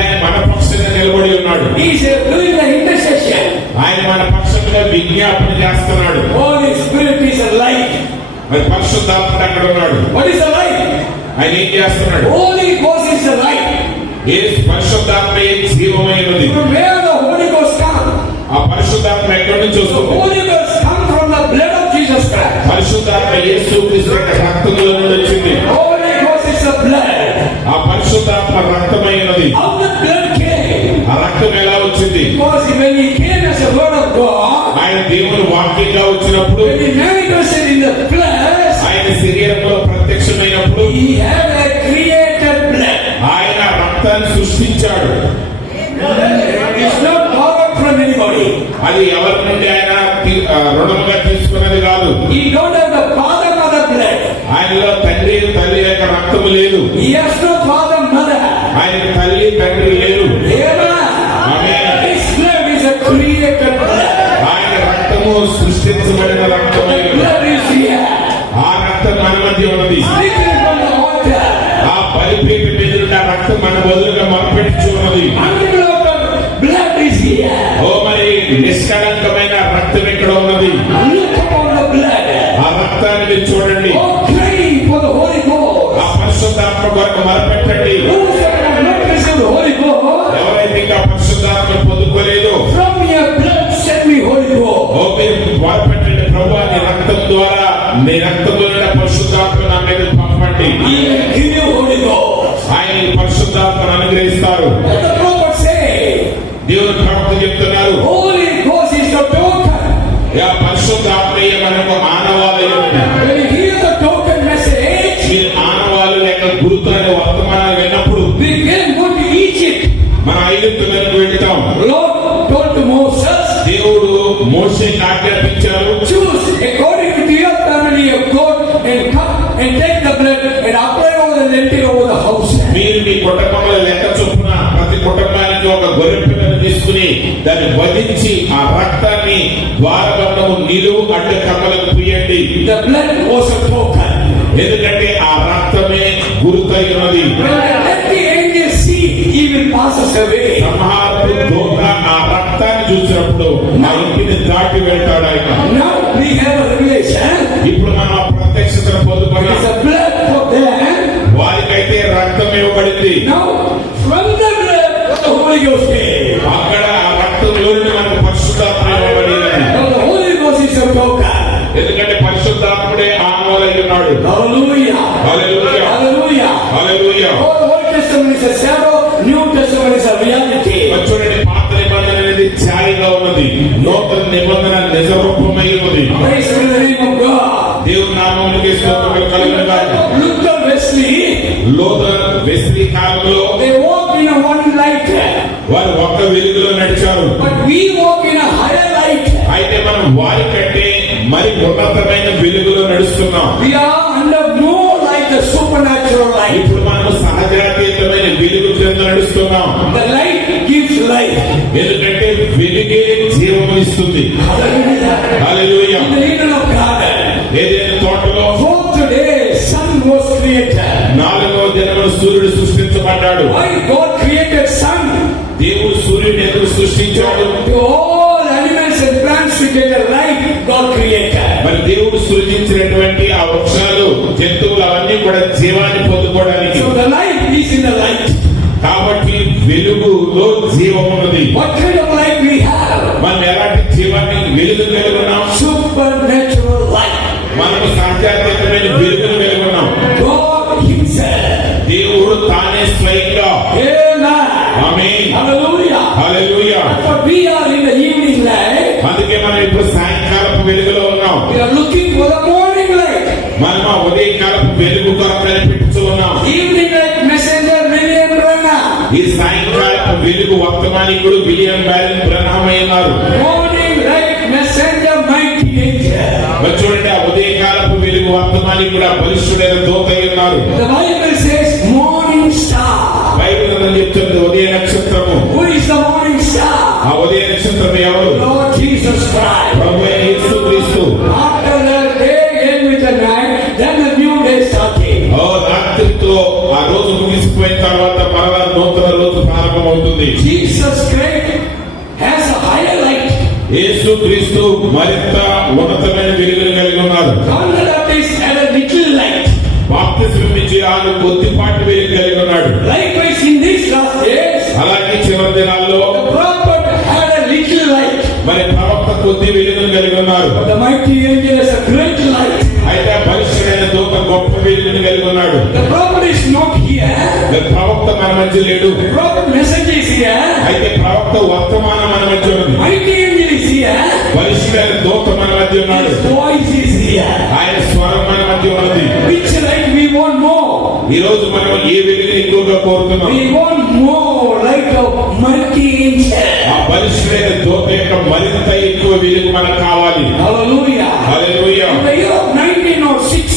ఆయన మన పక్షంగా నిలబడి ఉన్నాడు. He is doing the intercession. ఆయన మన పక్షంగా విజ్ఞాపన చేస్తున్నాడు. Holy Spirit is a light. మరి పరిశుద్ధాత్ముడు అక్కడ ఉన్నాడు. What is the light? ఆయన ఏం చేస్తున్నాడు? Holy Ghost is the light. పరిశుద్ధాత్మ జీవమైనది. From where the Holy Ghost comes? ఆ పరిశుద్ధాత్మ ఎక్కడి నుంచి The వస్తుంది? Holy Ghost comes from the blood of Jesus Christ. పరిశుద్ధాత్మ యేసు క్రీస్తు యొక్క రక్తంలో నుండి వచ్చింది. Holy Ghost is the blood. ఆ పరిశుద్ధాత్మ రక్తమైనది. How the blood came? ఆ రక్తం ఎలా వచ్చింది? Because when He came as a word of God, ఆయన దేవుని వాక్యంగా వచ్చినప్పుడు, when He manifested in the flesh, ఆయన శరీరంలో ప్రత్యక్షమైనప్పుడు He had a created blood. ఆయన రక్తాన్ని సృష్టించాడు. It's not borrowed from anybody. అది ఎవరి నుండి ఆయన రుణముగా తీసుకున్నది కాదు. He don't have the father mother blood. ఆయనలో తండ్రి తల్లి యొక్క రక్తము లేదు. He has no father mother. ఆయన తల్లి తండ్రి లేరు. Amen. His blood is a created blood. ఆయన రక్తము సృష్టించబడిన రక్తమైనది. Blood is here. ఆ రక్తం మన మధ్య ఉన్నది. Speaking from the altar. ఆ బలిపీఠం మీద ఉన్న రక్తం మన బదులుగా మొరపెట్టుచు ఉన్నది. Unbelievable blood is here. ఓ మరి నిష్కళంకమైన రక్తం ఇక్కడ ఉన్నది. Look upon the blood. ఆ రక్తాన్ని మీరు చూడండి. Oh, pray for the Holy Ghost. ఆ పరిశుద్ధాత్మ కొరకు మొరపెట్టండి. Whosoever has not received the Holy Ghost, అనుగ్రహిస్తారు. What the prophet say? దేవుని ప్రవక్త చెప్తున్నారు, Holy Ghost is the token. పరిశుద్ధాత్మీయ మనకు ఆనవాళ్ళు. When you hear the token message, మీరు ఆనవాళ్ళు లేక గురుతులైన వర్తమానాలు విన్నప్పుడు we can go to Egypt. మన ఐగుప్తు మీదకు వెళ్తాం. Lord told to Moses, దేవుడు మోషేకి ఆజ్ఞాపించారు, choose according to your family of goat and cut and take the blood and apply over the lintel over the house. మీరు మీ కుటుంబంలో లెక్క చొప్పున ప్రతి కుటుంబానికి ఒక గొర్రె పిల్లను తీసుకుని దాన్ని వధించి ఆ రక్తాన్ని ద్వారబంధము నిలువు అడ్డు కమ్మలకు పూయండి. The blood was a token. ఎందుకంటే ఆ రక్తమే గురుతై ఉన్నది. Let the angel see, he will pass us away. సంహారపు దూత ఆ రక్తాన్ని చూసినప్పుడు ఆ ఇంటిని దాటి వెళ్తాడు ఆయన. Now we have a revelation. ఇప్పుడు మనం ఆ ప్రత్యక్షతను There పొందుకున్నాం. is a blood for them. వారికైతే రక్తం ఇవ్వబడింది. Now from the blood the Holy Ghost came. అక్కడ ఆ రక్తంలోని మనకు పరిశుద్ధాత్మ ఇవ్వబడినది. Now the Holy Ghost is a token. ఎందుకంటే పరిశుద్ధాత్ముడే ఆనవాలై ఉన్నాడు. Hallelujah. Hallelujah. Hallelujah. Hallelujah. Old Testament is a shadow, New Testament is a reality. చూడండి, పాత నిబంధన అనేది ఛాయగా ఉన్నది, నూతన నిబంధన నిజ రూపమై ఉన్నది. Praise be the name of God. దేవుని నామమునకు స్తోత్రములు కలుగును గాక. Luther, Wesley, లూథర్, వెస్లీ కాలంలో they walk in a one light, వారు ఒక్క వెలుగులో నడిచారు. but we walk in a higher light. అయితే మనం వారి కంటే మరి ఉన్నతమైన వెలుగులో నడుస్తున్నాం. We are under more like the supernatural light. ఇప్పుడు మనం సహజాతీతమైన వెలుగు క్రింద నడుస్తున్నాం. The light gives life. ఎందుకంటే వెలుగే జీవము ఇస్తుంది. Hallelujah. Hallelujah. In the Eden of garden, ఏదైనా తోటలో fourth day, sun was created. 4వ దినమున సూర్యుడు సృష్టించబడ్డాడు. Why God created sun? దేవుడు సూర్యుని ఎందుకు సృష్టించాడు? To all animals and plants to get a light, God created. మరి దేవుడు సృజించినటువంటి ఆ వృక్షాలు, జంతువులు అవన్నీ కూడా జీవాన్ని పొందుకోవడానికి. So the light is in the light. కాబట్టి వెలుగులో జీవం ఉన్నది. What kind of light we have? మనం ఎలాంటి జీవాన్ని వెలుగు వెలుగున్నాం? Supernatural light. మనము సహజాతీతమైన వెలుగును వెలుగున్నాం. God Himself. దేవుడు తానే స్వయంగా. Amen. Amen. Hallelujah. Hallelujah. But we are in the evening light. అందుకే మనం ఇప్పుడు సాయంకాలపు వెలుగులో ఉన్నాం. We are looking for the morning light. మనం ఆ ఉదయకాలపు వెలుగు కొరకు కనిపెట్టుచూ ఉన్నాం. Evening light messenger William Branham. ఈ సాయంకాలపు వెలుగు వర్తమానికుడు విలియం బ్యారెన్ బ్రహ్మ అయినారు. Morning light messenger mighty angel. మరి చూడండి, ఆ ఉదయకాలపు వెలుగు వర్తమానికుడు ఆ బలిష్ఠుడైన దూత అయి ఉన్నారు. The Bible says morning star. Bible గ్రంథం చెప్తుంది ఉదయ నక్షత్రము. Who is the morning star? ఆ ఉదయ నక్షత్రం ఎవరు? Lord Jesus Christ. ప్రభువైన యేసుక్రీస్తు. After the day end with the night, then the new day started. ఓ రాత్రితో ఆ రోజు ముగిసిపోయిన తర్వాత మరలా నూతన రోజు ప్రారంభమవుతుంది. Jesus Christ has a higher light. యేసుక్రీస్తు మరింత ఉన్నతమైన వెలుగును కలిగి ఉన్నారు. John the Baptist had a little light. బాప్తిస్మం ఇచ్చే ఆయన కొద్దిపాటి వెలుగు కలిగి ఉన్నాడు. Likewise in these last days, అలాగే చివరి దినాల్లో the prophet had a little light. మరి ప్రవక్త కొద్ది వెలుగును కలిగి ఉన్నారు. But the mighty angel has a great light. అయితే పరిశుద్ధమైన దూత గొప్ప వెలుగును కలిగి ఉన్నాడు. The prophet is not here. ప్రవక్త మన మధ్య లేడు. The prophet message is here. అయితే ప్రవక్త వర్తమానం మన మధ్య ఉన్నది. Mighty angel is here. పరిశుద్ధమైన దూత మన మధ్య ఉన్నాడు. His voice is here. ఆయన స్వరం మన మధ్య ఉన్నది. Which light we want more? ఈ రోజు మనం ఏ వెలుగుని ఎక్కువగా కోరుతున్నాం? We want more light of mighty angel. ఆ పరిశుద్ధమైన దూత యొక్క మరింత ఎక్కువ వెలుగు మనకు కావాలి. Hallelujah. Hallelujah. In the year of 1906,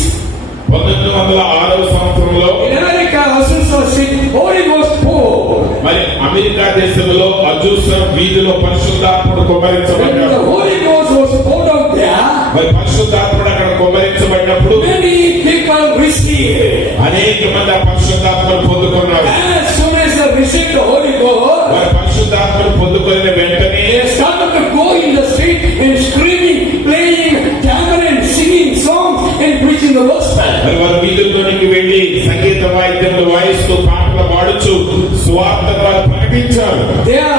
1906వ సంవత్సరంలో in America, Azusa City, Holy Ghost poured. మరి అమెరికా దేశంలో అజూసా వీధిలో పరిశుద్ధాత్ముడు When కుమ్మరించబడ్డాడు. the Holy Ghost was poured out there, మరి పరిశుద్ధాత్ముడు అక్కడ కుమ్మరించబడినప్పుడు many people received. అనేక మంది ఆ పరిశుద్ధాత్మను పొందుకున్నారు. As soon as they received the Holy Ghost, వారి పరిశుద్ధాత్మను పొందుకున్న వెంటనే they started to go in the street and screaming, playing tambourine, singing songs and preaching the gospel. మరి వారు వీధుల్లోనికి వెళ్లి సంగీత వాయిద్యములు వాయిస్తూ పాటలు పాడుచు సువార్త వారు ప్రకటించారు. Their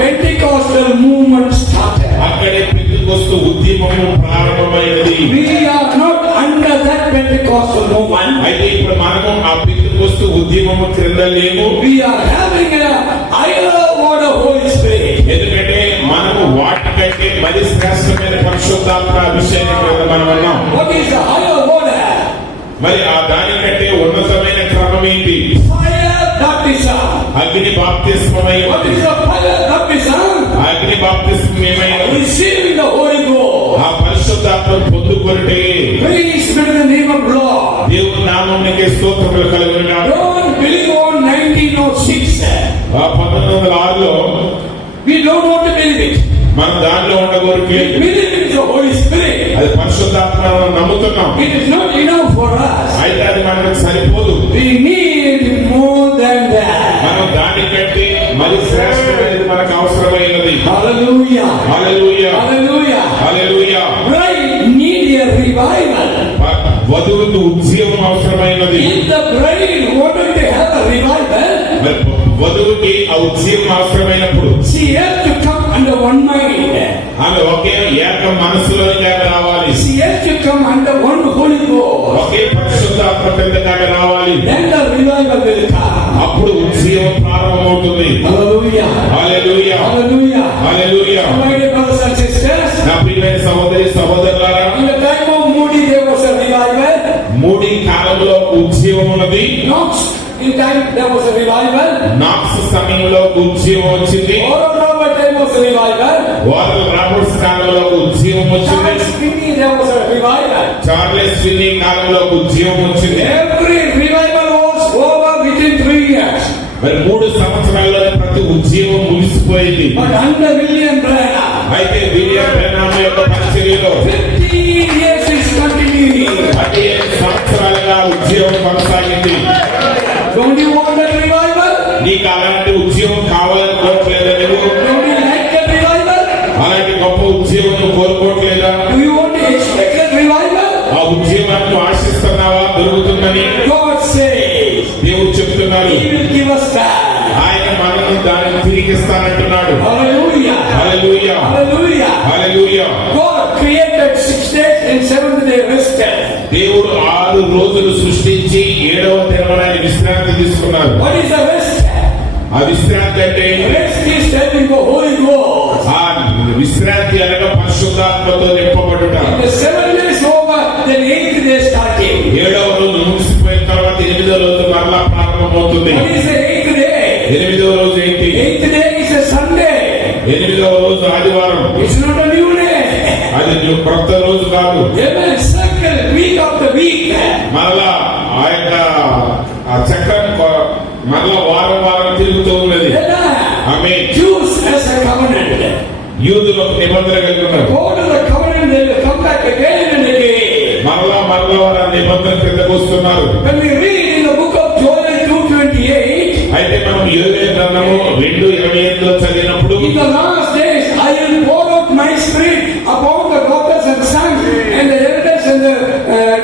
Pentecostal movement started. అక్కడే పెంతెకొస్తు ఉద్యమము ప్రారంభమైనది. We are not under that Pentecostal movement. అయితే ఇప్పుడు మనము ఆ పెంతెకొస్తు ఉద్యమము క్రింద లేము. We are having having a higher order Holy Spirit. ఎందుకంటే మనము వాటికంటే మరి శ్రేష్టమైన పరిశుద్ధాత్మ అభిషేకం మీద మనం ఉన్నాం. What is the higher order? మరి ఆ దానికంటే ఉన్నతమైన క్రమం ఏంటి? Fire baptism. అగ్ని బాప్తిస్మమై. What is the fire baptism? అగ్ని బాప్తిస్మం ఏమైనా Receiving the Holy Ghost. ఆ పరిశుద్ధాత్మ పొందుకొనుటే Praise be to the name of Lord. దేవుని నామమునకే స్తోత్రములు కలుగునుగాక. Don't believe on 1906. ఆ 1906లో We don't want to believe it. మనం దానిలో ఉండగోరికే We believe in the Holy Spirit. అది పరిశుద్ధాత్మను నమ్ముతున్నాం. It is not enough for us. అయితే అది మనకు సరిపోదు. We need more than that. మనం దానికంటే మరి శ్రేష్టమైనది మనకు అవసరమైనది. Hallelujah. Hallelujah Hallelujah. Hallelujah. Bride need a revival. వధువుకు ఉద్యమం అవసరమైనది. If the bride wanted to have a revival, మరి వధువుకి ఆ ఉద్యమం అవసరమైనప్పుడు she has to come under one mind. ఆమె ఒకే ఏక మనసులోకి రావాలి. She has to come under one Holy Ghost. ఒకే పరిశుద్ధాత్మ కిందకి రావాలి. Then the revival will come. అప్పుడు ఉద్యమం ప్రారంభమవుతుంది. Hallelujah. Hallelujah Hallelujah. Hallelujah. My dear brothers and sisters, నా ప్రియమైన సహోదరి సహోదరులారా, in the time of Moody there was a revival. మూడి కాలంలో ఉద్యమం ఉన్నది. Knox, in time there was a revival. నాక్స్ సమయంలో ఉద్యమం వచ్చింది. Oral Robert time was a revival. Oral Roberts కాలంలో ఉద్యమం వచ్చింది. Charles Finney there was a revival. Charles Finney కాలంలో ఉద్యమం వచ్చింది. Every revival was over within 3 years. మరి 3 సంవత్సరాల్లో ప్రతి ఉద్యమం ముగిసిపోయింది. But under William Branham, అయితే విలియం బ్రెనామ్ యొక్క పరిచర్యలో 50 years is continuing. 15 సంవత్సరాలుగా ఉద్యమం కొనసాగింది. Don't you want that revival? నీకు అలాంటి ఉద్యమం కావాలనుకోవట్లేదా? నువ్వు Don't you like that revival? అలాంటి గొప్ప ఉద్యమం నువ్వు కోరుకోవట్లేదా? Do you want to expect that revival? ఆ ఉద్యమాన్ని నువ్వు ఆశిస్తున్నావా దొరుకుతుందని? God says దేవుడు చెప్తున్నారు. He will give us back. ఆయన మనల్ని దానిని తిరిగిస్తానంటున్నాడు. Hallelujah. Hallelujah Hallelujah. Hallelujah. God created 6 days and 7th day rested. దేవుడు 6 రోజులు సృష్టించి 7వ దినమున విశ్రాంతి తీసుకున్నారు. What is the rest? ఆ విశ్రాంతి అంటే Rest is telling the Holy Ghost. ఆ విశ్రాంతి అనగా పరిశుద్ధాత్మతో నింపబడుట. The 7 days over, then 8th day starting. 7వ రోజు ముగిసిపోయిన తర్వాత 8వ రోజు మరలా ప్రారంభమవుతుంది. What is the 8th day? 8వ రోజు ఏంటి? 8th day is a Sunday. 8వ రోజు ఆదివారం. It's not a new day. అది నువ్వు క్రొత్త రోజు కాదు. Amen. Circle week after week. మరలా ఆ యొక్క ఆ చక్రం మరలా వారం వారం తిరుగుతూ ఉన్నది. ఆమె Jews as a covenant. యూదులు ఒక నిబంధన కలిగి ఉన్నారు. Go to the covenant, they will come back again and again. మరలా వారు ఆ నిబంధన కిందకు వస్తున్నారు. When we read in the book of Joel 2:28, అయితే మనం యోవేలు గ్రంథము 2:28లో చదివినప్పుడు in the last days I will pour out my spirit upon the daughters and sons and the elders and the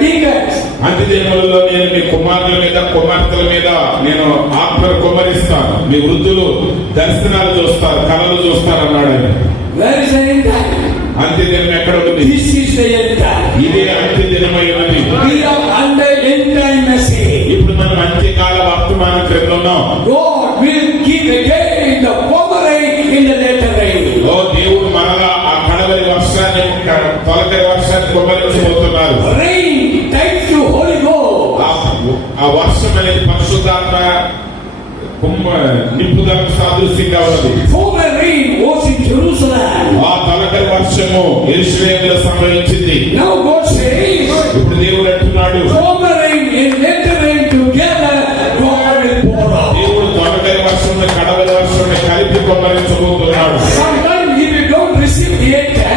deacons. అంత్య దినములలో నేను మీ కుమారుల మీద కుమార్తెల మీద నేను ఆత్మను కుమ్మరిస్తాను. మీ వృద్ధులు దర్శనాలు చూస్తారు, కళలు చూస్తారు అన్నాడు ఆయన. Where is the end time? అంత్య దినం ఎక్కడ ఉంది? This is the end time. ఇదే అంత్య దినమై ఉన్నది. We are under end time message. ఇప్పుడు మనం అంత్యకాల వర్తమాన క్రింద ఉన్నాం. God will give again the former rain in the later rain. ఓ దేవుడు మరలా ఆ కడవరి వర్షాన్ని తొలకరి వర్షాన్ని కుమ్మరించబోతున్నారు. Rain thanks to Holy Ghost. ఆ వర్షం అనేది పరిశుద్ధాత్మ నింపుదలకు సాదృశ్యంగా ఉన్నది. Former rain was in Jerusalem. ఆ తొలకరి వర్షము యెరూషలేములో సంభవించింది. Now God says, ఇప్పుడు దేవుడు అంటున్నాడు, former rain and later rain together, God will pour out. దేవుడు తొలకరి వర్షం కడవరి వర్షం కలిపి కుమ్మరించబోతున్నాడు. Sometimes if you don't receive the answer,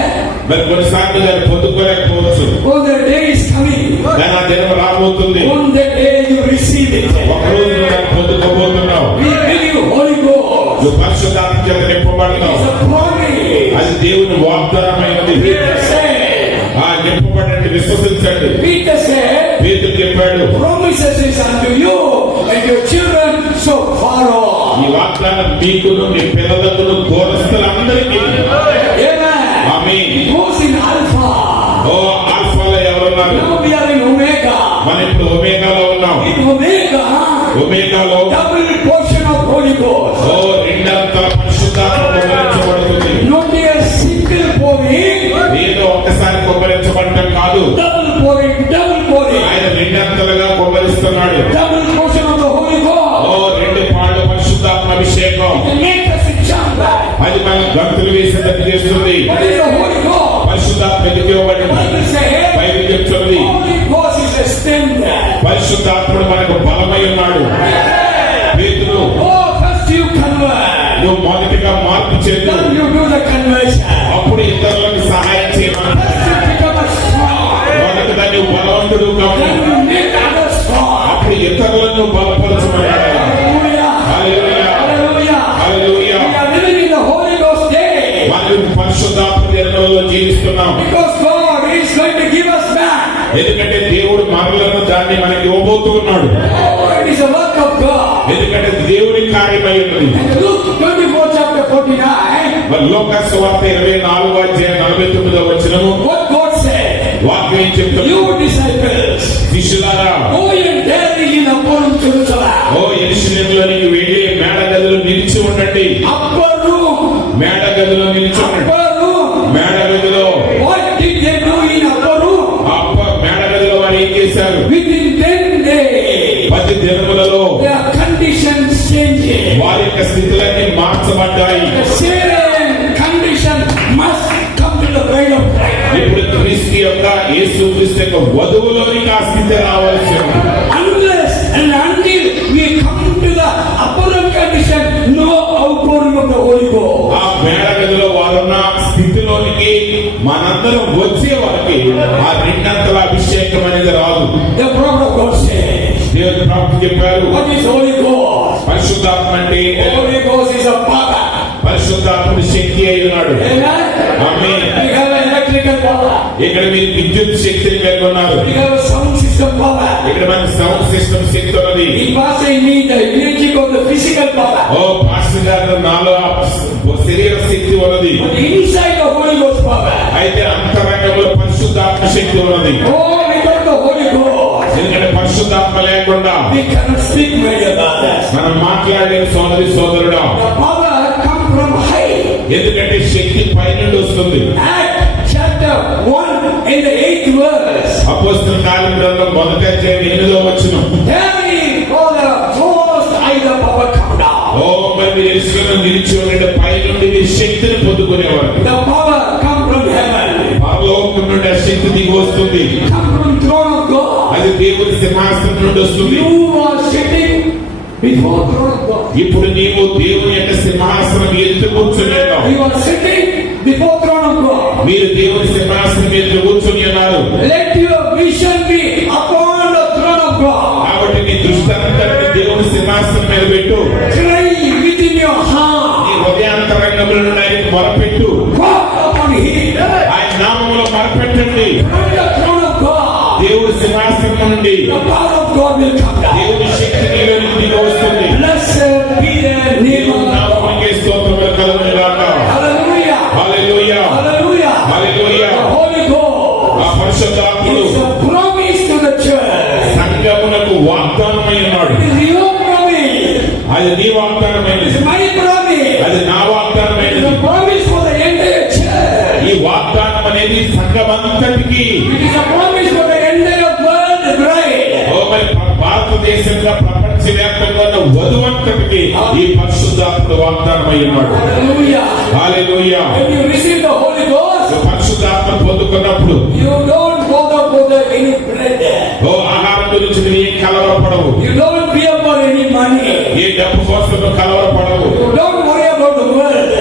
మరి కొన్నిసార్లు దాన్ని పొందుకోలేకపోవచ్చు. oh, the day is coming. కానీ ఆ దినం రాబోతుంది. On that day you receive it. ఒక రోజు దాన్ని పొందుకోబోతున్నావు. We give you Holy Ghost. నువ్వు పరిశుద్ధాత్మ చేత నింపబడతావు. It's a promise. అది దేవుని వాగ్దానమైనది. Peter said, ఆ నింపబడండి, విశ్వసించండి. Peter said, పేతురు చెప్పాడు, promises is unto you and your children so far off. ఈ వాగ్దానం మీకును మీ పిల్లలకును దూరస్తులందరికీ. Amen. Amen. It was in Alpha. ఓ ఆల్ఫాలో ఎవరున్నారు? Now we are in Omega. మనం ఇప్పుడు ఒమేగాలో ఉన్నాం. In Omega, ఒమేగాలో double portion of Holy Ghost. Ghost. ఓ రెండంతల పరిశుద్ధాత్మ కుమ్మరించబడుతుంది. Not a single pouring, ఏదో ఒక్కసారి కుమ్మరించబడటం కాదు, double pouring, double pouring. ఆయన రెండంతలుగా కుమ్మరిస్తున్నాడు. Double portion of the Holy oh Ghost. రెండు పాళ్ళు పరిశుద్ధాత్మ అభిషేకం. To make us a jump back. అది మనం గంతులు వేసేటట్టు చేస్తుంది. What is the Holy Ghost? పరిశుద్ధాత్మ ఎందుకు ఇవ్వబడింది? Bible says, బైబిల్ చెప్తుంది Holy Ghost is a stem there. పరిశుద్ధాత్ముడు మనకు బలమై ఉన్నాడు. పేతురు, Oh, first you convert. నువ్వు మొదటిగా మార్పు చెందు, Then you do the conversion. అప్పుడు ఇతరులకు సహాయం చేయమని. First you become a strong. మొదటిగా నువ్వు బలవంతుడు కావు, Then you make others strong. అప్పుడు ఇతరులను బలపరచమన్నాడు. Hallelujah. Hallelujah, Hallelujah. Hallelujah. We are living in the Holy Ghost day. మనం పరిశుద్ధాత్మ దినంలో జీవిస్తున్నాం. Because God is going to give us back. ఎందుకంటే దేవుడు మనలను దాన్ని మనకి ఇవ్వబోతూ ఉన్నాడు. Oh, it is a work of God. ఎందుకంటే దేవుడి కార్యమై ఉన్నది. And Luke 24 chapter 49, మరి లోకాసు వార్త 24వ అధ్యాయం 49వ వచనము what God said, వాక్యం ఏం చెప్తుంది? you disciples, శిష్యులారా, go and tarry in upper Jerusalem. ఓ యెరూషలేములోనికి వెళ్ళి మేడ గదిలో నిలిచి ఉండండి. Upper room, మేడ గదిలో నిలిచి ఉండండి. upper room. మేడ గదిలో What did they do in upper room? మేడ గదిలో వారు ఏం చేశారు? Within 10 days, 10 దినములలో their conditions changed. వారి యొక్క స్థితులన్నీ మార్చబడ్డాయి. The same condition must come to the bride of Christ. ఇప్పుడు క్రీస్తు యొక్క యేసు క్రీస్తు యొక్క వధువులోనికి ఆ స్థితి రావాల్సి ఉంది. Unless and until we come to the upper room condition, no outpouring of the Holy Ghost. ఆ మేడ గదిలో వారున్న స్థితిలోనికి మనందరం వచ్చే వారికి ఆ రెండంతల అభిషేకం అనేది రాదు. The prophet of God said, దేవుని ప్రవక్త చెప్పారు, what is Holy Ghost? పరిశుద్ధాత్మ అంటే Holy Ghost is a power. పరిశుద్ధాత్ముడి శక్తి అయి ఉన్నాడు. Amen? Amen. We have an electrical power. ఇక్కడ మీరు విద్యుత్ శక్తిని కలిగి ఉన్నారు. We have a sound system power. ఇక్కడ మనకి సౌండ్ సిస్టమ్ శక్తి ఉన్నది. He was in me the energy of the physical power. Oh pastor గారు, నాలో శరీర శక్తి ఉన్నది. But inside the Holy Ghost power. అయితే అంతరంగంలో పరిశుద్ధాత్మ శక్తి ఉన్నది. Oh, without the Holy Ghost, ఎందుకంటే పరిశుద్ధాత్మ లేకుండా we cannot speak, my dear brothers. మనం మాట్లాడే సోదరి సోదరుడా, The power come from high. ఎందుకంటే శక్తి పైనుండి వస్తుంది. Act chapter 1 in the 8th verse. అపోస్తలుల కార్యక్రమంలో మొదటి అధ్యాయం 8వ వచనం. Hearing for the most high the power come down. ఓ మరి మీరు యెరూషలేములో నిలిచి ఉండే పైనుండి మీరు శక్తిని పొందుకునేవారు. The power come from heaven. పరలోకం నుండి ఆ శక్తి దిగి వస్తుంది. Come from throne of God. అది దేవుని సింహాసనం నుండి వస్తుంది. You are sitting before throne of God. ఇప్పుడు నీవు దేవుని యొక్క సింహాసనం ఎత్తు కూర్చున్నావు. You are sitting before throne of God. మీరు దేవుని సింహాసనం ఎత్తు కూర్చుని ఉన్నారు. Let your vision be upon the throne of God. కాబట్టి నీ దృష్టి అంతటిని దేవుని సింహాసనం మీద పెట్టు. Cry within your heart. నీ హృదయాంతరంగంలో నుండి ఆయనకు మొరపెట్టు. Call upon Him. ఆయన నామములో మొరపెట్టండి. From the throne of God, దేవుడి సింహాసనం నుండి the power of God will come down. దేవుని శక్తి నీలో దిగి వస్తుంది. Blessed be the name దేవుని of God. నామమునకే స్తోత్రములు కలుగును గాక. Hallelujah. Hallelujah, Hallelujah. Hallelujah. The Holy Ghost ఆ పరిశుద్ధాత్ముడు is a promise to the church. సంఘమునకు వాగ్దానమై ఉన్నాడు. It is your promise. అది నీ వాగ్దానమైనది. It is my promise. అది నా It is వాగ్దానమైనది. a promise for the entire church. ఈ వాగ్దానం అనేది సంఘమంతటికి, It is a promise for the entire world bride. ఓ మరి భారతదేశంలో ప్రపంచవ్యాప్తంగా ఉన్న వధువంతటికి ఈ పరిశుద్ధాత్ముడు వాగ్దానమై ఉన్నాడు. Hallelujah. Hallelujah. When you receive the Holy Ghost, పరిశుద్ధాత్మ పొందుకున్నప్పుడు you don't bother for any bread. ఓ ఆహారం గురించి నువ్వు ఏం కలవరపడవు. You don't fear for any money. ఏ డబ్బు కోసం నువ్వు కలవరపడవు. You don't worry about the world.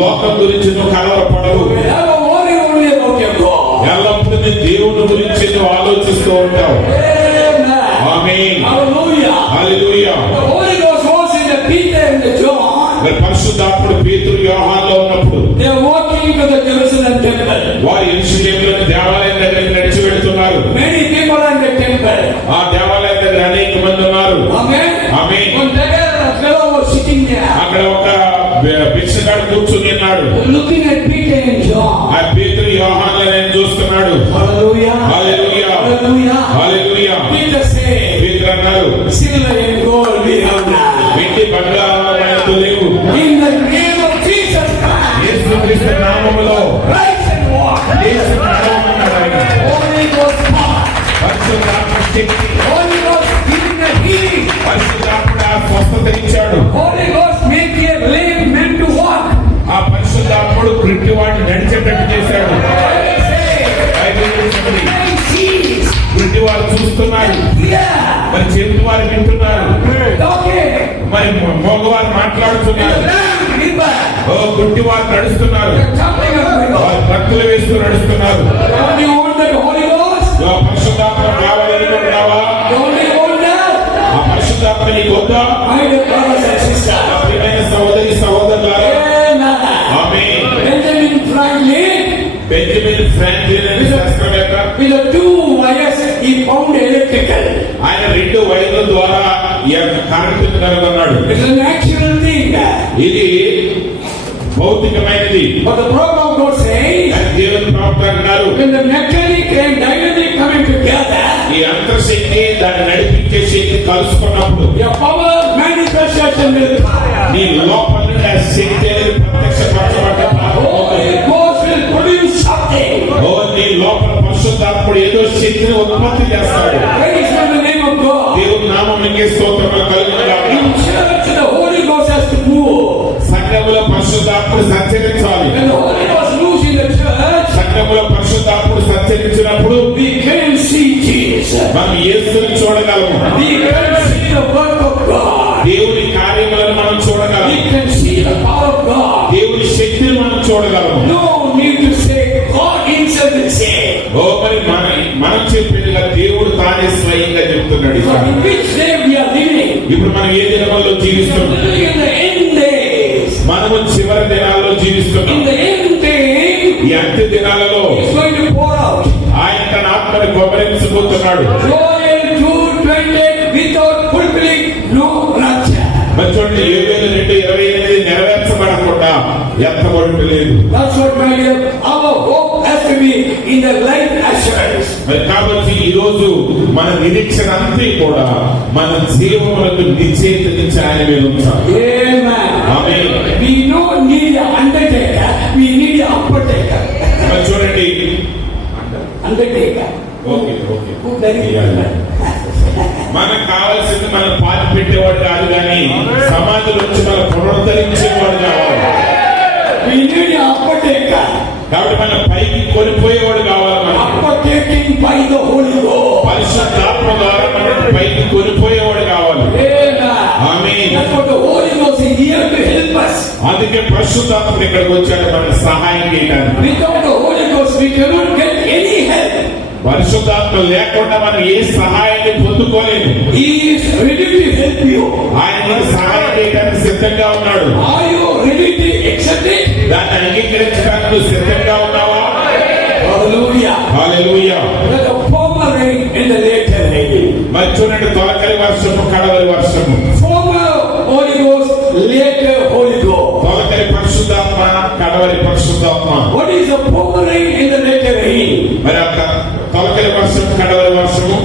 లోకం గురించి నువ్వు కలవరపడవు. You have a worry only about your God. ఎల్లప్పుడూ నీ దేవుని గురించి నువ్వు ఆలోచిస్తూ ఉంటావు. Amen. Amen. Hallelujah. Hallelujah. The Holy Ghost was in the Peter and the John. మరి పరిశుద్ధాత్ముడు పేతురు యోహానులో ఉన్నప్పుడు They are walking to the Jerusalem temple. వారు యెరూషలేములోని దేవాలయం దగ్గరికి నడిచి వెళ్తున్నారు. Many people are in the temple. ఆ దేవాలయం దగ్గర అనేక మంది ఉన్నారు. Amen. Amen. One beggar, a fellow was sitting there, అక్కడ ఒక భిక్షగాడు కూర్చుని ఉన్నాడు. looking at Peter and John. ఆ పేతురు యోహానులను చూస్తున్నాడు. Hallelujah. హల్లెలూయా. Hallelujah. హల్లెలూయా. Peter said, పేతురు అన్నారు, silver and gold we have now. వెండి బంగారం పునాదులు లేవు. In the name of Jesus Christ, యేసుక్రీస్తు నామములో rise and walk. యేసు నడవమన్నాడు ఆయన. Holy Ghost power. పరిశుద్ధాత్మ శక్తి, Holy Ghost giving a healing. పరిశుద్ధాత్ముడు ఆ స్వస్థత ఇచ్చాడు. Holy Ghost make a lame man to walk. ఆ పరిశుద్ధాత్ముడు గుడ్డి వాడిని నడిచేటట్టు చేశాడు. బైబిల్లో చెప్పండి, గుడ్డి వారు చూస్తున్నారు, మరి చెవిటి వారు వింటున్నారు, మరి మగవారు మాట్లాడుతున్నారు, ఓ గుడ్డి వారు నడుస్తున్నారు, వారు భక్తులు వేస్తూ నడుస్తున్నారు. ఆ పరిశుద్ధాత్మ కావాలని రావా? ఆ పరిశుద్ధాత్మ నీకు వద్దా? నా ప్రియమైన సహోదరి సహోదరులారా, ఆమేన్. బెంజమిన్ ఫ్రాంక్లిన్ అనే శాస్త్రవేత్త ఆయన 2 వైర్ల ద్వారా ఈ యొక్క కరెంటు కనుగొన్నాడు. ఇది భౌతికమైనది. కానీ దేవుని ప్రవక్త అన్నారు, ఈ అంతర్శక్తి దాన్ని నడిపించే శక్తి కలుసుకున్నప్పుడు నీ లోపల నుండి ఆ శక్తి అనేది ప్రత్యక్షపరచబడ్డ ఓ నీ లోపల పరిశుద్ధాత్ముడు ఏదో శక్తిని ఉత్పత్తి చేస్తాడు. దేవుని నామమునకే స్తోత్రములు కలుగును గాక. సంఘములో పరిశుద్ధాత్ముడు సంచరించాలి. సంఘములో పరిశుద్ధాత్ముడు సంచరించినప్పుడు మనం యేసుని చూడగలము. దేవుని కార్యములను మనం చూడగలము. దేవుని శక్తిని మనం చూడగలము. ఓ మరి మనం చెప్పేదిగా దేవుడు తానే స్వయంగా చెప్తున్నాడు. ఇప్పుడు మనం ఏ దినములో జీవిస్తున్నాం? మనము చివరి దినాల్లో జీవిస్తున్నాం. ఈ అంత్య దినాలలో ఆయన తన ఆత్మని గొప్పరించబోతున్నాడు. మరి చూడండి, 7:2:28 నెరవేర్చబడకుండా ఎత్తబడలేదు. మరి కాబట్టి ఈ రోజు మన నిరీక్షణ అంతా కూడా మన జీవములకు నిశ్చయిత నుంచి ఆయన మీద ఉంచాలి. ఆమేన్. మరి చూడండి, ఓకే మనకు కావాల్సింది మనం పాతి పెట్టేవాడు కాదు, కానీ సమాజం నుంచి మనం పునరుద్ధరించేవాడు కావాలి. కాబట్టి మన పైకి కొనిపోయేవాడు కావాలి. పరిశుద్ధాత్మ ద్వారా మనం పైకి కొనిపోయేవాడు కావాలి. ఆమేన్. అందుకే పరిశుద్ధాత్ముడు ఇక్కడికి వచ్చాడు మనకు సహాయం చేయడానికి. పరిశుద్ధాత్మ లేకుండా మనం ఏ సహాయాన్ని పొందుకోలేము. ఆయన నీకు సహాయం చేయడానికి సిద్ధంగా ఉన్నాడు. దాన్ని అంగీకరించడానికి నువ్వు సిద్ధంగా ఉన్నావా? హల్లెలూయా. మరి చూడండి, తొలకరి వర్షము, కడవరి వర్షము. తొలకరి పరిశుద్ధాత్మ, కడవరి పరిశుద్ధాత్మ. మరి తొలకరి వర్షం, కడవరి వర్షము.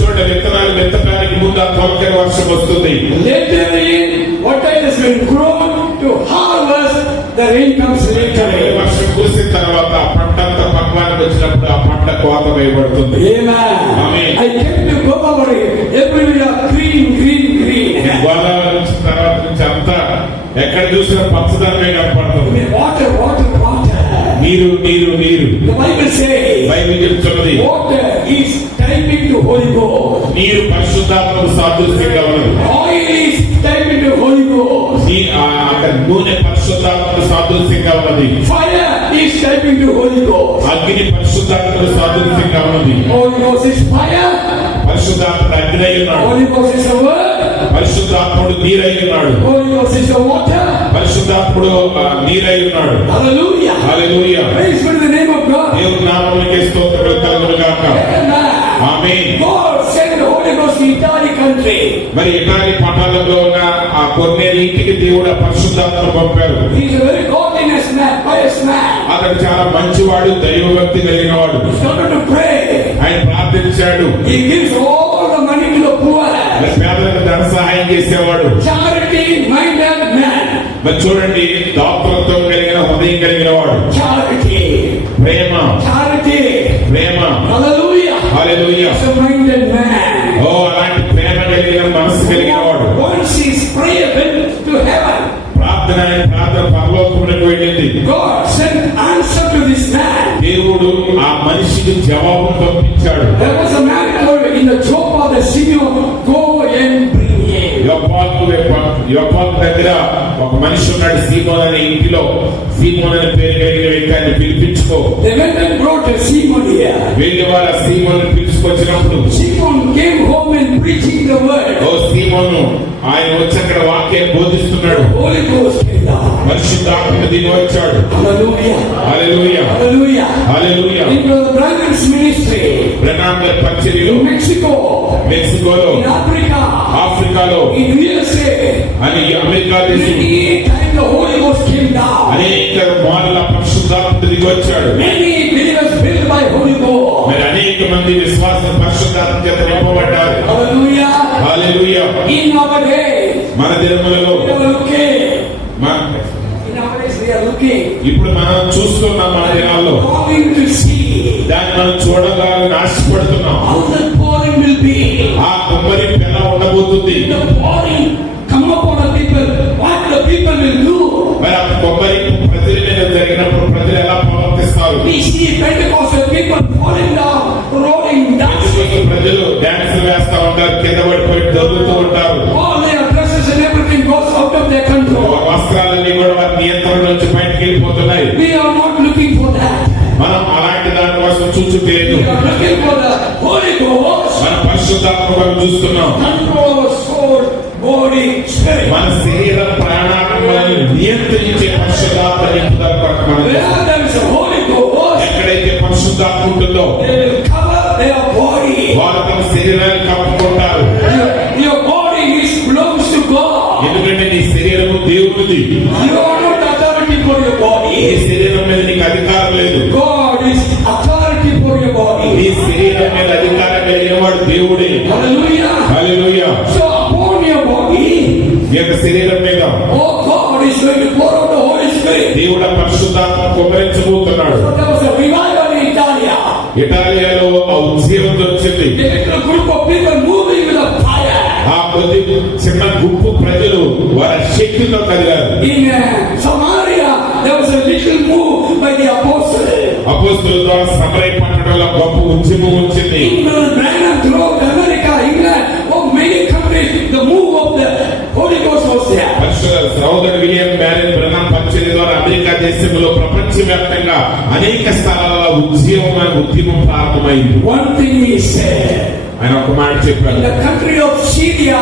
చూడండి, విత్తనాలు విత్తడానికి ముందు ఆ తొలకరి వర్షం వస్తుంది. వర్షం కురిసిన తర్వాత పంట అంతా పక్వానికి వచ్చినప్పుడు ఆ పంట కోత వేయబడుతుంది. గోదావరి నుంచి తర్వాత నుంచి అంతా ఎక్కడ చూసినా పచ్చదనమే కనపడుతుంది. నీరు నీరు నీరు. బైబిల్ చెప్తున్నది నీరు పరిశుద్ధాత్మకు సాదృశ్యంగా ఉన్నది. అక్కడ నూనె పరిశుద్ధాత్మకు సాదృశ్యంగా ఉన్నది. అగ్ని పరిశుద్ధాత్మకు సాదృశ్యంగా ఉన్నది. పరిశుద్ధాత్ముడు అగ్ని అయి ఉన్నాడు. పరిశుద్ధాత్ముడు నీరై ఉన్నాడు. పరిశుద్ధాత్ముడు నీరై ఉన్నాడు. హల్లెలూయా. దేవుని నామమునకే స్తోత్రములు కలుగును గాక. ఆమేన్. మరి ఇటాలీ పట్టణంలో ఉన్న ఆ కొర్నేలి ఇంటికి దేవుడు పరిశుద్ధాత్మ పంపారు. అతడు చాలా మంచివాడు, దైవభక్తి కలిగిన వాడు. ఆయన ప్రార్థించాడు. పేదలకు ధన సహాయం చేసేవాడు. Charity-minded man. మరి చూడండి, దాతృత్వం కలిగిన హృదయం కలిగిన వాడు. Charity. Prema. Charity. Prema. Hallelujah. Hallelujah. He's a minded man. ఓ, అలాంటి ప్రేమ కలిగిన మనసు కలిగిన వాడు. Once his prayer went to heaven, ప్రార్థన పరలోకములకు వెళ్ళింది. God sent answer to this man. దేవుడు ఆ మనిషికి జవాబు పంపించాడు. There was a man called in the Joppa the Simeon, go and bring him. యోపాకు దగ్గర ఒక మనిషి ఉన్నాడు, సీమోన్ అనే ఇంటిలో. సీమోన్ అనే పేరు కలిగిన వ్యక్తి, ఆయన పిలిపించుకో. They went and brought a Simon here. వెళ్ళి వారు Simon పిలుచుకొచ్చినప్పుడు Simon came home and preaching the word. ఓ సీమోను, ఆయన వచ్చి అక్కడ వాక్యాన్ని బోధిస్తున్నాడు. Holy Ghost came down. పరిశుద్ధాత్మ దిగి వచ్చాడు. Hallelujah. Hallelujah. Hallelujah. Hallelujah. In Brother Branham's ministry, బ్రహ్నాం గారి పరిచర్యలో, in Mexico, మెక్సికోలో, in Africa, ఆఫ్రికాలో, in USA, అని అమెరికా దేశం many times the Holy Ghost came down. అనేక మార్ల పరిశుద్ధాత్మ దిగి వచ్చాడు. Many believers filled by Holy Ghost. మరి అనేక మంది విశ్వాసం పరిశుద్ధాత్మ చేత నింపబడ్డారు. Hallelujah. Hallelujah. In our day, మన దినములలో we are looking. మన- In our days, we are looking. ఇప్పుడు మనం చూస్తున్నాం, మన దినాల్లో Longing to see దాన్ని మనం చూడగాలని ఆశపడుతున్నాం. how the pouring will be. ఆ కుమ్మరింపు ఎలా ఉండబోతుంది, The pouring come upon the people. What the people will do. మరి ఆ కుమ్మరింపు ప్రజల మీద జరిగినప్పుడు ప్రజలు ఎలా ప్రవర్తిస్తారు. We see Pentecostal people falling down, rolling, dancing. ప్రజలు డాన్స్ వేస్తా ఉంటారు, కింద పడిపోయి దొరుకుతూ ఉంటారు. All their dresses and everything goes out of their control. వస్త్రాలన్నీ కూడా వారి నియంత్రణ నుంచి బయటకు వెళ్ళిపోతున్నాయి. We are not looking for that. మనం అలాంటి దాని కోసం చూచుకోలేదు. We are looking for the Holy Ghost. మన పరిశుద్ధాత్మ కొరకు చూస్తున్నాం. Control our soul, body, spirit. మన శరీర ప్రాణాత్మలను నియంత్రించే పరిశుద్ధాత్మ నింపుదల కొరకు మనం Where there is a Holy Ghost, ఎక్కడైతే పరిశుద్ధాత్మ ఉంటుందో they will cover their body. వారు తమ శరీరాన్ని కప్పుకుంటారు. Your body is belongs to God. ఎందుకంటే నీ శరీరము దేవుడిది. You are not authority for your ఈ body. శరీరం మీద నీకు అధికారం లేదు. God is authority for your నీ body. శరీరం మీద అధికారం కలిగిన వాడు దేవుడే. Hallelujah. Hallelujah. So upon your body, ఈ యొక్క శరీరం మీద oh God is going to pour out the Holy Spirit. దేవుడు పరిశుద్ధాత్మ కుమ్మరించబోతున్నాడు. So there was a revival in Italia. ఇటాలియాలో ఆ ఉద్యమం వచ్చింది. A little group of people moving with a fire. ఆ కొద్ది చిన్న గుంపు ప్రజలు వారి శక్తితో కదిలారు. In Samaria, there was a little move by the apostles. అపోస్తలుల ద్వారా సమరయ పట్టణంలో గొప్ప ఉద్యమం వచ్చింది. England, Brigham, throughout America, England, oh many countries, the move of the Holy Ghost was there. సహోదరుడు విలియం బ్యారెన్ బ్రహ్నాం పరిచర్య ద్వారా అమెరికా దేశంలో ప్రపంచవ్యాప్తంగా అనేక స్థలాల ఉద్యమం ప్రారంభమైంది. One thing he said, ఆయన ఒక మాట in చెప్పారు. the country of Syria,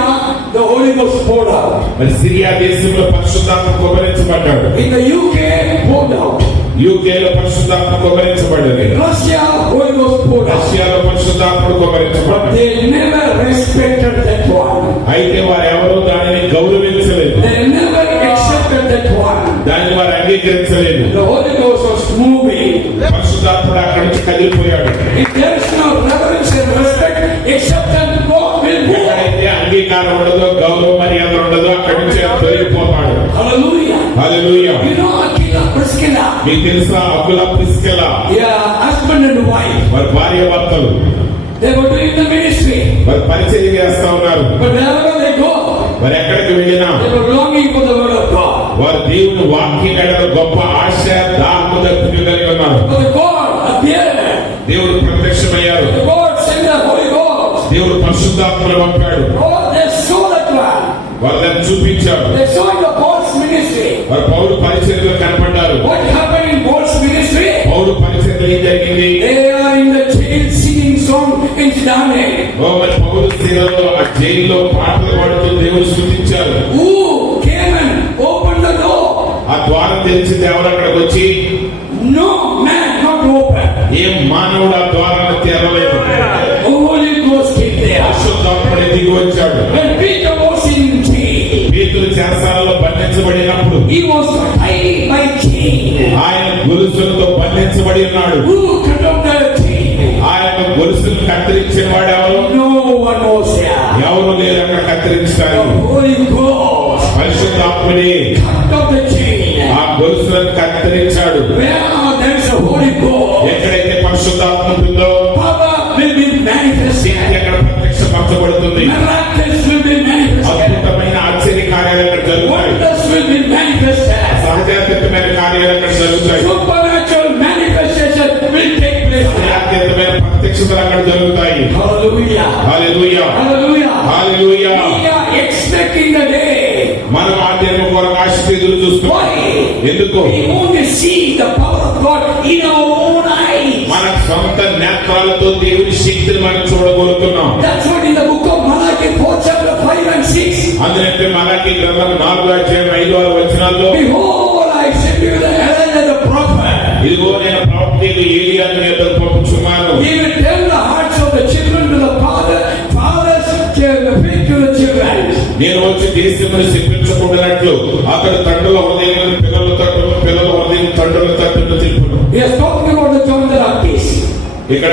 the Holy Ghost poured out. మరి సిరియా దేశంలో పరిశుద్ధాత్మ కుమ్మరించబడ్డాడు. In the UK, poured out. యూకేలో పరిశుద్ధాత్మ కుమ్మరించబడ్డది. Russia, Holy Ghost poured out. రష్యాలో పరిశుద్ధాత్మ But కుమ్మరించబడ్డాడు. they never respected that one. అయితే వారు ఎవరూ దానిని గౌరవించలేదు, They never accepted that one. దాన్ని వారు అంగీకరించలేదు. The Holy Ghost was moving. పరిశుద్ధాత్ముడు అక్కడి నుంచి కదిలిపోయాడు. If there is no reverence and respect, except that God will move. ఎక్కడైతే అంగీకారం ఉండదో, గౌరవ మర్యాద ఉండదో, అక్కడి నుంచి ఆయన తొలగిపోతాడు. Hallelujah. Hallelujah. You know Aquila, Priscilla. మీకు తెలుసా, అకుల Priscilla Yeah, husband and wife. వారి భార్య భర్తలు They were doing the ministry. వారి పరిచర్య చేస్తా ఉన్నారు. But wherever they go, వారు ఎక్కడికి వెళ్ళినా they were longing for the word of God. వారు దేవుని వాక్యం మీద గొప్ప ఆశ దాహము కలిగి ఉన్నారు. But the God appeared. దేవుడు ప్రత్యక్షమయ్యారు. The God sent the Holy Ghost. దేవుడు పరిశుద్ధాత్మను పంపాడు. Oh, they saw that one. వారు దాన్ని చూపించారు. They saw in the Paul's ministry. వారు పౌలు పరిచర్యలో కనపడ్డారు. What happened in Paul's ministry? పౌలు పరిచర్యలో ఏం జరిగింది? They are in the jail singing song in Judane. మరి పౌలు శిలలో ఆ జైల్లో పాటలు పాడుతూ దేవుడు స్తుతించారు. Who came and opened the door? ఆ ద్వారం తెరిచింది ఎవరు? అక్కడికి వచ్చి No man, not open. ఏ మానవుడు ఆ ద్వారాన్ని తెరవలేదు. Holy Ghost came there. పరిశుద్ధాత్ముడు దిగి వచ్చాడు. When Peter was in jail, పేతురు చెరసాలలో బంధించబడినప్పుడు he was tied by chain. ఆయన గొలుసులతో బంధించబడి ఉన్నాడు. Who cut off the chain? ఆయన గొలుసులు కత్తిరించిన వాడు ఎవరు? No one was there. ఎవరు లేరు అక్కడ కత్తిరించడానికి The Holy Ghost పరిశుద్ధాత్ముడే cut off the chain. ఆ గొలుసులను కత్తిరించాడు. Where there is a Holy Ghost, ఎక్కడైతే పరిశుద్ధాత్మ ఉంటుందో power will be manifested. ఎక్కడ ప్రత్యక్షపరచబడుతుంది. Miracles will be manifested. అద్భుతమైన ఆశ్చర్య కార్యాలు అక్కడ జరుగుతాయి. Wonders will be manifested. సహజాతీతమైన కార్యాలు అక్కడ జరుగుతాయి. Supernatural manifestation will take place. సహజాతీతమైన ప్రత్యక్షతలు అక్కడ జరుగుతాయి. Hallelujah. Hallelujah Hallelujah. Hallelujah. We are expecting the day. మనం ఆ దినం కొరకు ఆశతో ఎదురు చూస్తున్నాం. ఎందుకు? We want to see the power of God in our own eyes. మన సొంత నేత్రాలతో దేవుని శక్తిని మనం చూడగలుగుతున్నాం. That's what in the book of Malachi 4 chapter 5 and 6. అందుకంటే మలాకీ గ్రంథం 4:5 Behold, I send you the Elijah the prophet. ఇదిగో నేను ప్రవక్తను ఏలియాను మీ యొద్దకు పంపుచున్నాను. He will tell the hearts of the children to the father, fathers give the faith to the children. నేను వచ్చి దేశమును శిక్షించకుండానట్లు అతడు తండ్రుల హృదయం పిల్లల తట్టును పిల్లల హృదయం తండ్రుల తట్టును తెలుపును. We are talking about the John the Baptist. ఇక్కడ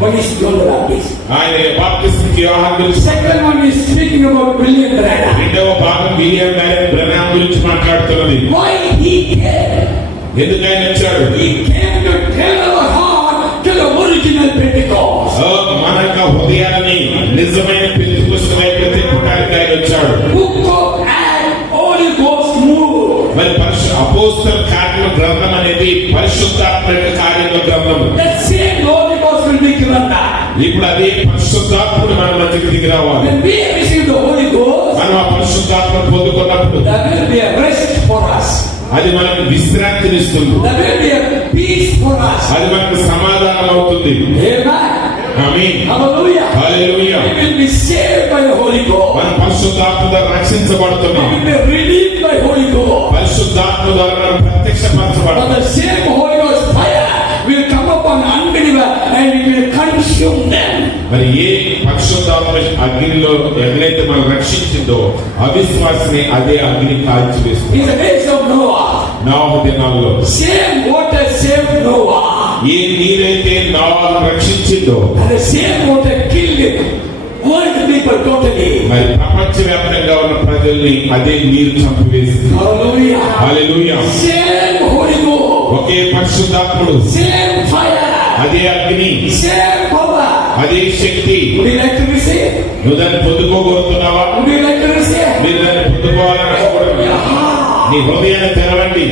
What is John the Baptist? ఆయన బాప్తిస్మకి యోహాను గురించి, Second one is speaking about William Branham. రెండవ భాగం విలియం బ్రనహాం గురించి మాట్లాడుతున్నది. Why he came? ఎందుకు ఆయన వచ్చాడు? He came to tell our heart to the original Pentecost. మన యొక్క హృదయాన్ని నిజమైన పెంతెకొస్తు వైపు తిప్పడానికి ఆయన వచ్చాడు. Book of Acts, Holy Ghost move. మరి అపోస్తల కార్యముల గ్రంథం అనేది పరిశుద్ధాత్మ యొక్క కార్యముల గ్రంథం. That same Holy Ghost will be given back. ఇప్పుడు అదే పరిశుద్ధాత్ముడు మన మధ్యకి దిగి రావాలి. When we receive the Holy Ghost, మనం ఆ పరిశుద్ధాత్మను పొందుకున్నప్పుడు there will be a rest for us. అది మనకు విశ్రాంతినిస్తుంది. There will be a peace for us. అది మనకు సమాధానం అవుతుంది. Amen. Amen. Hallelujah. Hallelujah. We will be saved by the Holy Ghost. మనం పరిశుద్ధాత్మ ద్వారా రక్షించబడుతున్నాం. We will be redeemed by Holy Ghost. పరిశుద్ధాత్మ ద్వారా మనం But ప్రత్యక్షపరచబడతాం. the same Holy Ghost fire will come upon unbeliever and it will consume them. మరి ఏ పరిశుద్ధాత్మ అగ్నిలో ఎట్లయితే మనం రక్షించిందో అవిశ్వాసని అదే అగ్ని కాల్చివేస్తుంది. In the days of Noah, నోవహు దినాల్లో same water saved Noah. A నీరైతే నోవహును రక్షించిందో And the same water killed world people totally. మరి ప్రపంచవ్యాప్తంగా ఉన్న ప్రజల్ని అదే నీరు చంపివేసింది. Hallelujah. హల్లెలూయా. Same Holy Ghost. ఒకే పరిశుద్ధాత్ముడు, Same fire. అదే అగ్ని, Same power. అదే శక్తి. Would you like to receive? నువ్వు దాన్ని పొందుకోగలుగుతున్నావా? Would you like to receive? మీరు దాన్ని పొందుకోవాలనుకోవడం నీ హృదయాన్ని తెరవండి.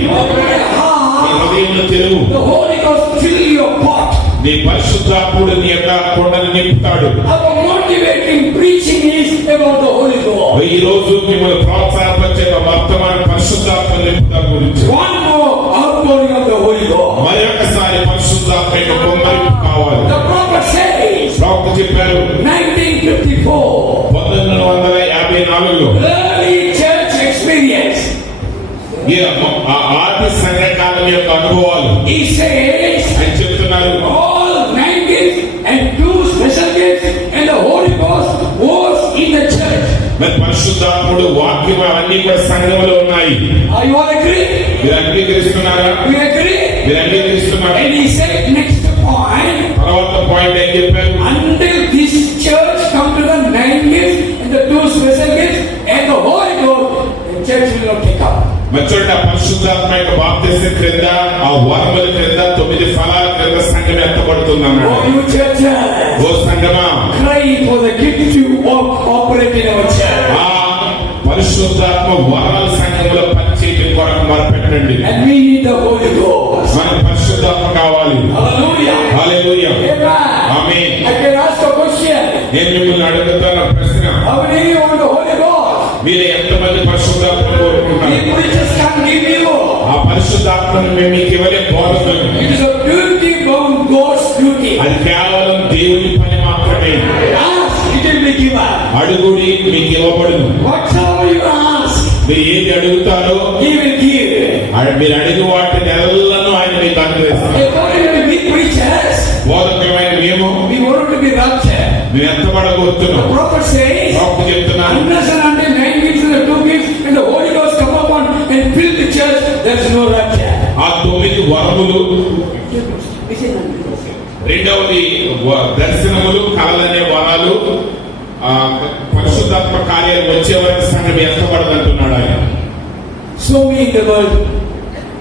నీ హృదయంలో తెరువు. The Holy Ghost fill your pot. నీ పరిశుద్ధాత్ముడు నీ యొక్క కొండను నింపుతాడు. Our motivating preaching is about the Holy Ghost. ఈ రోజు మిమ్మల్ని ప్రోత్సాహపరిచే వర్తమాన పరిశుద్ధాత్మ నింపుతారు గురించి. One more outpouring of the Holy Ghost. మరొకసారి పరిశుద్ధాత్మ యొక్క కుమ్మరింపు కావాలి. The prophet says, ప్రవక్త చెప్పారు 1954, 1954లో early church experience. ఈ ఆది సంఘకాలం యొక్క అనుభవాలు He says, అని చెప్తున్నారు. all 9 gifts and 2 special gifts and the Holy Ghost was in the church. మరి పరిశుద్ధాత్ముడు వాక్యం అన్ని కూడా సంఘంలో ఉన్నాయి. Are you all agree? మీరు అంగీకరిస్తున్నారా? We agree? మీరు అంగీకరిస్తున్నారా? And he said next point, తర్వాత పాయింట్ ఏం చెప్పారు? until this church come to the 9 gifts and the 2 special gifts and the Holy Ghost, the church will not take up. మరి చూడండి, పరిశుద్ధాత్మ యొక్క బాప్తిసం క్రింద, ఆ వరముల క్రింద, 9 ఫలాల క్రింద సంఘం ఎత్తబడుతుంది అన్నాడు. Oh, you churches, oh Sangma, cry for the gift you operate in our church. ఆ పరిశుద్ధాత్మ వరాల సంఘంలో పనిచేయడం కొరకు మొరపెట్టండి. And we need the Holy Ghost. మనకు పరిశుద్ధాత్మ కావాలి. Hallelujah. Hallelujah. Amen. Amen. I can ask a question. నేను మిమ్మల్ని అడుగుతున్న ప్రశ్న, How many of you want the Holy Ghost? మీరు ఎంతమంది పరిశుద్ధాత్మ We కోరుకుంటున్నారు? preachers can't give you. ఆ పరిశుద్ధాత్మను మేము మీకు ఇవ్వలే బోధకులు. It is a duty bound God's duty. అది కేవలం దేవుని పని మాత్రమే. Ask, it will be given. అడుగుడి, మీకు ఇవ్వబడును. Whatever you ask, మీరు ఏది అడుగుతారో He will give. మీరు అడిగి వాటిని ఎల్లను ఆయన మీకు అనుగ్రహిస్తారు. According to we preachers, బోధకమైన మేము we want to be raptured. మేము ఎంతబడగోరుతున్నాం? The prophet says, ప్రవక్త చెప్తున్నాను, unless and until 9 gifts and the 2 gifts and the Holy Ghost come upon and fill the church, there is no rapture. ఆ 9 వరములు, రెండవది దర్శనములు, కళలనే వరాలు, పరిశుద్ధ పరిశుద్ధాత్మ కార్యాలు వచ్చే వరకు సంఘం ఎత్తబడదంటున్నాడు ఆయన. Show me in the world.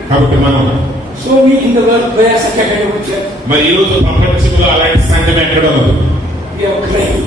కాబట్టి మనం Show me in the world where such a kind of church. మరి ఈ రోజు ప్రపంచంలో అలాంటి సంఘం ఎక్కడ ఉన్నది? We are crying.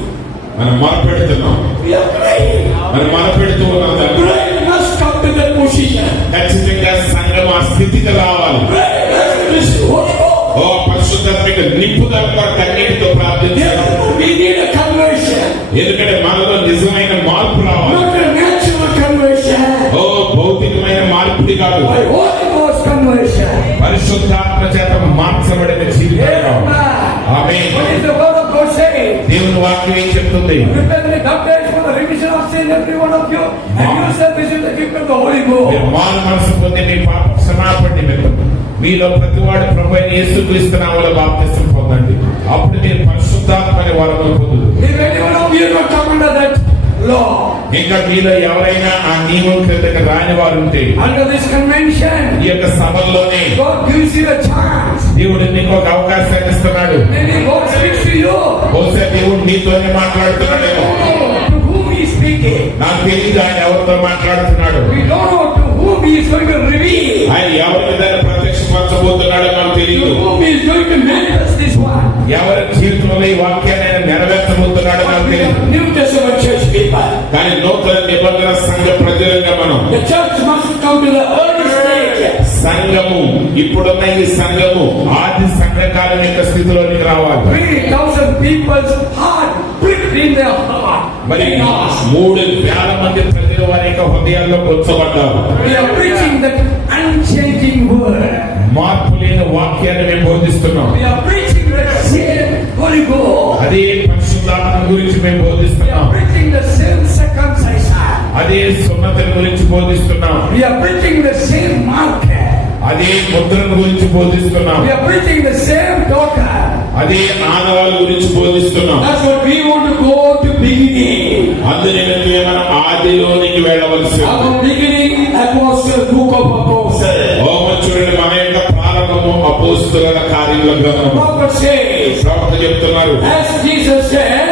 మనం మొరపెడుతున్నాం. We are crying. మనం మొరపెడుతూ ఉన్నాం. Pride must come to that position. ఖచ్చితంగా సంఘం ఆ స్థితికి రావాలి. Pride must receive Holy Ghost. ఓ పరిశుద్ధాత్మక నింపుదల కొరకు అన్నిటితో ప్రార్థించాలి. We need a conversion. ఎందుకంటే మనలో నిజమైన మార్పు రావాలి. Not a natural conversion. ఓ భౌతికమైన మార్పుడి కాదు. By Holy Ghost conversion. పరిశుద్ధాత్మ చేత మార్చబడిన జీవితం కావాలి. ఆమేన్. What is the word of God saying? దేవుని వాక్యం ఏం చెప్తుంది? Repent and baptize for the remission of sin, every one of you, and you shall receive the gift of the Holy Ghost. మీరు మారు మనసు పొంది మీ పాప క్షమాపణ నిమిత్తం మీలో ప్రతివాడు ప్రభువైన యేసుక్రీస్తు నామములో బాప్తిసం పొందండి. అప్పుడు మీరు పరిశుద్ధాత్మ అనే వరమును పొందుదురు. If any one of you not come under that law, ఇంకా మీలో ఎవరైనా ఆ నియమం క్రిందకి రాని వారు ఉంటే under this convention, ఈ యొక్క సభల్లోనే God gives you a chance. దేవుడు నీకు ఒక అవకాశాన్ని ఇస్తున్నాడు. Maybe God speaks to you. బహుశా దేవుడు నీతోనే మాట్లాడుతున్నాడేమో. To whom He is speaking. నాకు తెలియదు ఆయన ఎవరితో మాట్లాడుతున్నాడు. We don't know to whom He is going to reveal. ఆయన ఎవరి దాన్ని ప్రత్యక్షపరచబోతున్నాడో మనకు To తెలియదు. whom He is going to manifest this one. ఎవరి జీవితంలో ఈ వాక్యాన్ని ఆయన నెరవేర్చబోతున్నాడో మనకు తెలియదు. New Testament church people. కానీ నూతన నిబంధన సంఘ ప్రజలుగా మనం The church must come to the early stage. సంఘము ఇప్పుడున్న ఈ సంఘము ఆది సంఘకాలం యొక్క స్థితిలోనికి రావాలి. 3,000 people's heart pricked in their heart. మరి 3,000 మంది ప్రజలు వారి యొక్క హృదయాల్లో కూర్చోబడ్డారు. We are preaching that unchanging word. మార్పు లేని వాక్యాన్ని మేము బోధిస్తున్నాం. We are preaching the same Holy Ghost. అదే పరిశుద్ధాత్మ గురించి మేము We బోధిస్తున్నాం. are preaching the same circumcision. అదే సున్నతిని గురించి బోధిస్తున్నాం. We are preaching the same mark. అదే ముద్రను గురించి బోధిస్తున్నాం. We are preaching the same doctrine. అదే ఆనవాళ్ళ గురించి బోధిస్తున్నాం. That's what we want to go to beginning. అందునిమిత్తమే మనం ఆదిలోనికి వెళ్ళవలసి ఉంది. Our beginning apostle, book of apostles. చూడండి మన యొక్క ప్రారంభము అపోస్తుల కార్యముల గ్రంథము. Prophet says, ప్రవక్త చెప్తున్నారు, as Jesus said,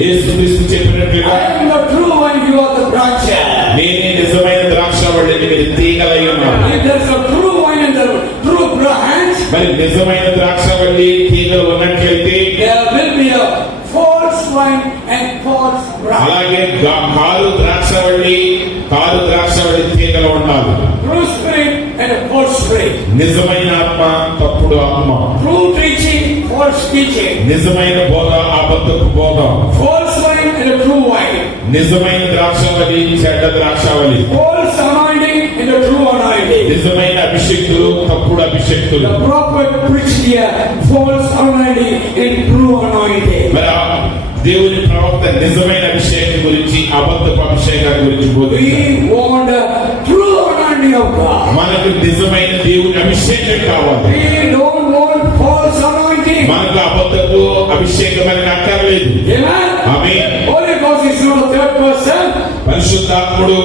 యేసుక్రీస్తు చెప్పినట్లుగా I am the true vine, you are the branches. నేనే నిజమైన ద్రాక్షవల్లిని, మీరు తీగలై ఉన్నారు. If there's a true vine and the true branch, మరి నిజమైన ద్రాక్షవల్లి తీగలు ఉన్నట్లయితే there will be a false vine and false branch. అలాగే కారు ద్రాక్షవల్లి తీగలు ఉండాలి. True spirit and a false spirit. నిజమైన ఆత్మ, తప్పుడు ఆత్మ. True teaching, false teaching. నిజమైన బోధ, అబద్ధపు బోధ. False wine and a true wine. నిజమైన ద్రాక్షవల్లి, చెడ్డ ద్రాక్షవల్లి. False anointing and a true anointing. నిజమైన అభిషేక్తులు, తప్పుడు అభిషేక్తులు. The prophet preached here false anointing and true anointing. మరి ఆ దేవుని ప్రవక్త నిజమైన అభిషేకం గురించి, అబద్ధపు అభిషేకం గురించి బోధించారు. We want a true anointing of God. మనకు నిజమైన దేవుని అభిషేకం కావాలి. We don't want false anointing. మనకు అబద్ధపు అభిషేకం మనకు అక్కర్లేదు. Amen. Amen. Holy Ghost is not a third person. పరిశుద్ధాత్ముడు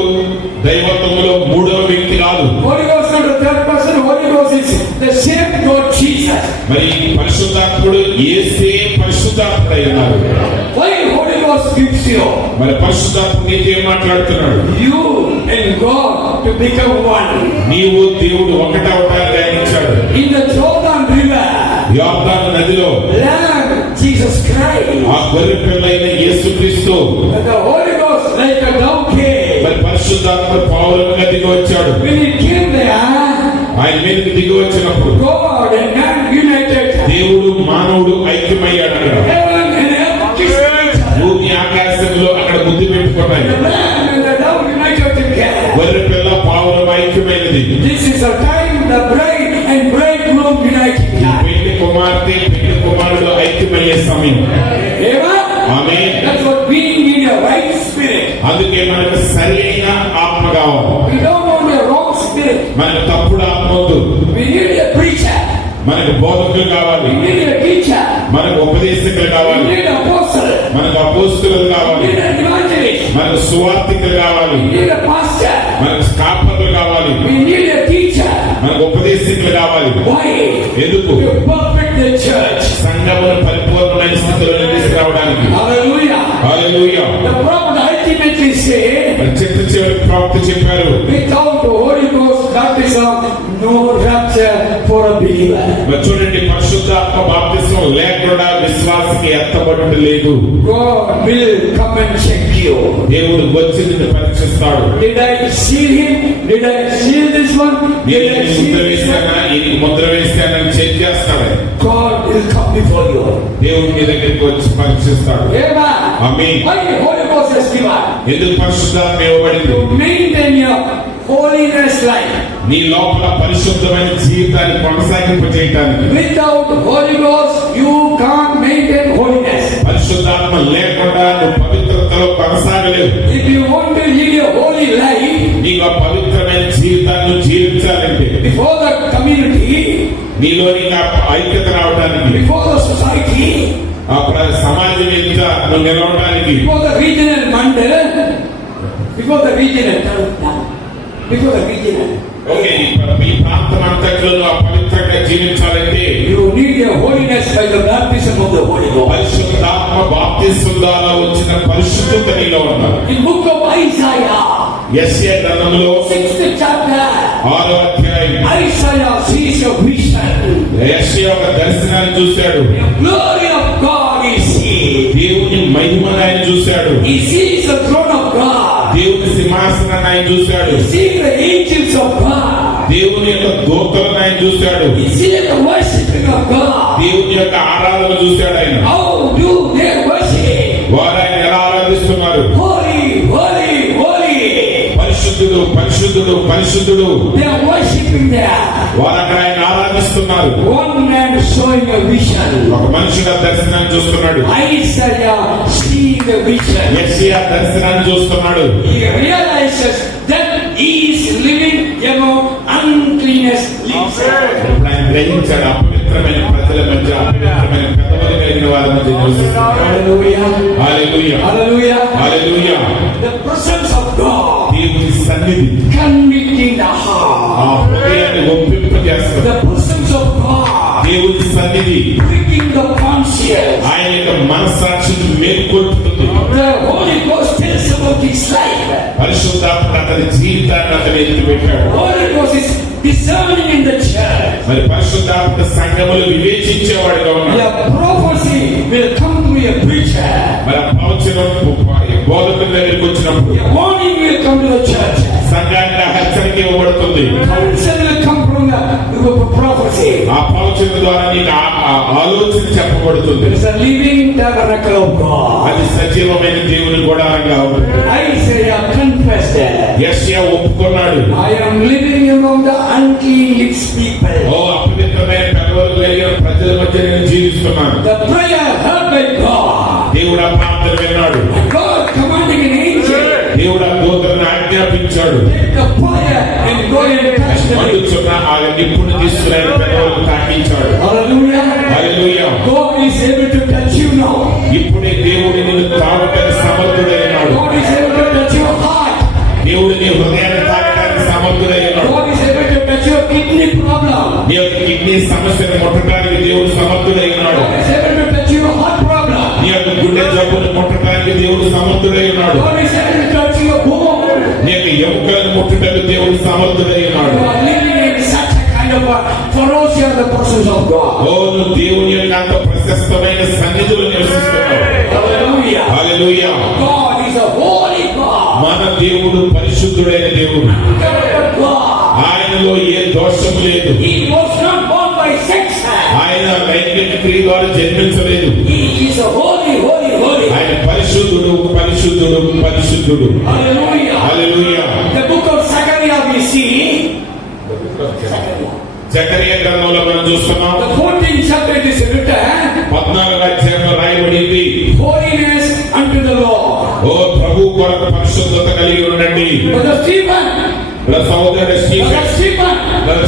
దైవత్వములో మూడవ వ్యక్తి కాదు. Holy Ghost is not a third person. Holy Ghost is the same God Jesus. మరి పరిశుద్ధాత్ముడు యేసే పరిశుద్ధాత్ముడై ఉన్నారు. Why Holy Ghost gives you? మరి పరిశుద్ధాత్ముడు నీతో ఏం మాట్లాడుతున్నాడు? You and God to become one. నీవు దేవుడు ఒకటవటానికి ఆయన ఇచ్చాడు. In the Jordan River, యోర్దాను నదిలో Lamb Jesus Christ, ఆ గొర్రె పిల్లైన యేసుక్రీస్తు and the Holy Ghost like a donkey. మరి పరిశుద్ధాత్ముడు పౌరులుగా దిగి వచ్చాడు. When he came there, ఆయన మీదకి దిగి వచ్చినప్పుడు God and man united. దేవుడు మానవుడు ఐక్యమయ్యాడు. అక్కడ Heaven and earth kissed. భూమి ఆకాశంలో అక్కడ ముద్దు పెట్టుకున్నాయి. The Lamb and the dove united together. గొర్రె పిల్ల పావురం ఐక్యమైనది. This is a time the bride and bridegroom united. పెళ్లి కుమార్తె, పెళ్లి కుమారుడు ఐక్యమయ్యే సమయం. Amen. Amen. That's what we need, a right spirit. అందుకే మనకు సరైన ఆత్మ కావాలి. We don't want a wrong spirit. మనకు తప్పుడు ఆత్మ వద్దు. We need a preacher. మనకు బోధకులు కావాలి. We need a teacher. మనకు ఉపదేశకులు We కావాలి. need an apostle. మనకు అపోస్తులు We కావాలి. need an evangelist. మనకు సువార్తికులు కావాలి. We need a pastor. మనకు కాపర్లు కావాలి. We need a teacher. మనకు ఉపదేశకులు కావాలి. Why? ఎందుకు? To perfect the church. సంఘమును పరిపూర్ణమైన స్థితిలో తీసుకురావడానికి. Hallelujah. Hallelujah. The prophet ultimately said, చిట్ట చివరి ప్రవక్త చెప్పారు, without the Holy Ghost baptism, no rapture for a believer. మరి చూడండి, పరిశుద్ధాత్మ బాప్తిస్మం లేకుండా విశ్వాసకి ఎత్తబడుట లేదు. God will come and check you. దేవుడు వచ్చి నిన్ను పరీక్షిస్తాడు. Did I seal him? Did I seal this one? Did I seal Mudra this one? వేస్తానా, ఈ ముద్ర వేస్తానని చెక్ చేస్తాడు. God will come before you. దేవుడు మీ దగ్గరికి వచ్చి పరీక్షిస్తాడు. Amen. Amen. Why the Holy Ghost is given? ఎందుకు పరిశుద్ధాత్మ ఇవ్వబడింది? To maintain your holiness life. నీ లోపల పరిశుద్ధమైన జీవితాన్ని కొనసాగింపజేయడానికి. Without Holy Ghost, you can't maintain holiness. పరిశుద్ధాత్మ లేకుండా నువ్వు పవిత్రతలో కొనసాగలేవు. If you want to live a holy life నీకు ఆ పవిత్రమైన జీవితాన్ని జీవించాలంటే before the community, నీలోని ఐక్యత రావడానికి, before the society, అప్పుడు సమాజం ఎదుట నువ్వు నిలవడానికి, before the regional mandal, before the regional, okay, ఈ ప్రాంతం అంతట్లో నువ్వు అపవిత్రంగా జీవించాలంటే you need your holiness by the baptism of the Holy Ghost. పరిశుద్ధాత్మ బాప్తిస్మం ద్వారా వచ్చిన పరిశుద్ధత నీలో ఉండాలి. In book of Isaiah, యెషయా గ్రంథంలో 6th chapter, 6వ అధ్యాయం, Isaiah sees a vision. యెషయా ఒక దర్శనాన్ని చూశాడు. The glory of God is seen. దేవుని మహిమను ఆయన చూశాడు. He sees the throne of God. దేవుని సింహాసనాన్ని ఆయన చూశాడు. He sees the angels of God. దేవుని యొక్క దూతలను ఆయన చూశాడు. He sees the worshiping of God. దేవుని యొక్క ఆరాధన చూశాడు ఆయన. How do they worship? వారు ఆయన ఎలా ఆరాధిస్తున్నారు? Holy, holy, holy. పరిశుద్ధుడు, పరిశుద్ధుడు, పరిశుద్ధుడు. They are worshiping there. వారు అక్కడ ఆయన ఆరాధిస్తున్నారు. One man showing a vision. ఒక మనుషుడు దర్శనాన్ని చూస్తున్నాడు. Isaiah seeing the vision. యెషయా దర్శనాన్ని చూస్తున్నాడు. He realizes that he is living among uncleanness lips. ఇప్పుడు ఆయన గ్రహించాడు, అపవిత్రమైన ప్రజల మధ్య, అపవిత్రమైన పెదవులు కలిగిన వారి మధ్య నివసిస్తున్నాడు. Hallelujah. Hallelujah, Hallelujah. Hallelujah. The presence of God దేవుని సన్నిధి convicting the ఆ heart. హృదయాన్ని ఒప్పింపజేస్తుంది. The presence of God దేవుని సన్నిధి pricking the conscience. ఆయన యొక్క మనస్సాక్షిని మేల్కొల్పుతుంది. The Holy Ghost tells about his life. పరిశుద్ధాత్మ అతని జీవితాన్ని అతను ఎత్తిపెట్టాడు. Holy Ghost is discerning in the church. మరి పరిశుద్ధాత్మ సంఘములు వివేచించేవాడుగా ఉన్నాడు. The prophecy will come to a preacher. మరి ఆ ప్రవచనం బోధకుల దగ్గరికి వచ్చినప్పుడు The warning will come to the church. సంఘానికి హెచ్చరిక ఇవ్వబడుతుంది. Counsel will come from the prophecy. ఆ ప్రవచనం ద్వారా నీకు ఆలోచన చెప్పబడుతుంది. It is a living tabernacle of God. అది సజీవమైన దేవుని గుడారంగా ఉంటుంది. Isaiah confessed that. యెషయా ఒప్పుకున్నాడు, I am living among the unclean lips people. ఓ అపవిత్రమైన పెదవులు కలిగిన ప్రజల మధ్య నేను జీవిస్తున్నాను. The prayer heard by God. దేవుడు ఆ ప్రార్థన విన్నాడు. God commanding an angel. దేవుడు ఆ దూతలను ఆజ్ఞాపించాడు. Take the fire and go and touch the lips. మండుచున్న ఆ నిప్పును తీసుకుని ఆయన పెదవులను తాకించాడు. Hallelujah. Hallelujah. God is able to touch you now. ఇప్పుడే దేవుడు నిన్ను తాకడానికి సమర్థుడైనాడు. God is able to touch your heart. దేవుడు నీ హృదయాన్ని తాకడానికి సమర్థుడైనాడు. God is able to touch your kidney problem. నీ యొక్క కిడ్నీ సమస్యను ముట్టడానికి దేవుడు సమర్థుడైనాడు. God is able to touch your heart problem. నీ యొక్క గుండె జబ్బును ముట్టడానికి దేవుడు సమర్థుడైనాడు. God is able to touch your bone. నీ యొక్క ఎముకలను ముట్టడానికి దేవుడు సమర్థుడైనాడు. You are living in such a kind of a ferocious the presence of God. ఓ నువ్వు దేవుని యొక్క అంత ప్రశస్తమైన సన్నిధిలో నివసిస్తున్నావు. Hallelujah. Hallelujah. God is a holy God. మన దేవుడు పరిశుద్ధుడైన దేవుడు. God. ఆయనలో ఏ దోషము లేదు. He was not born by sex. ఆయన లైంగిక క్రియ ద్వారా జన్మించలేదు. He is a holy, holy, holy. ఆయన పరిశుద్ధుడు, పరిశుద్ధుడు, పరిశుద్ధుడు. Hallelujah. Hallelujah. The book of Zechariah we see. Zechariah గ్రంథంలో మనం చూస్తున్నాం. The 14th chapter it is written. 14వ అధ్యాయంలో రాయబడింది, Holiness unto the Lord. ఓ ప్రభు కొరకు పరిశుద్ధత కలిగి ఉండండి. Brother Stephen. సహోదరుడు Brother Stephen.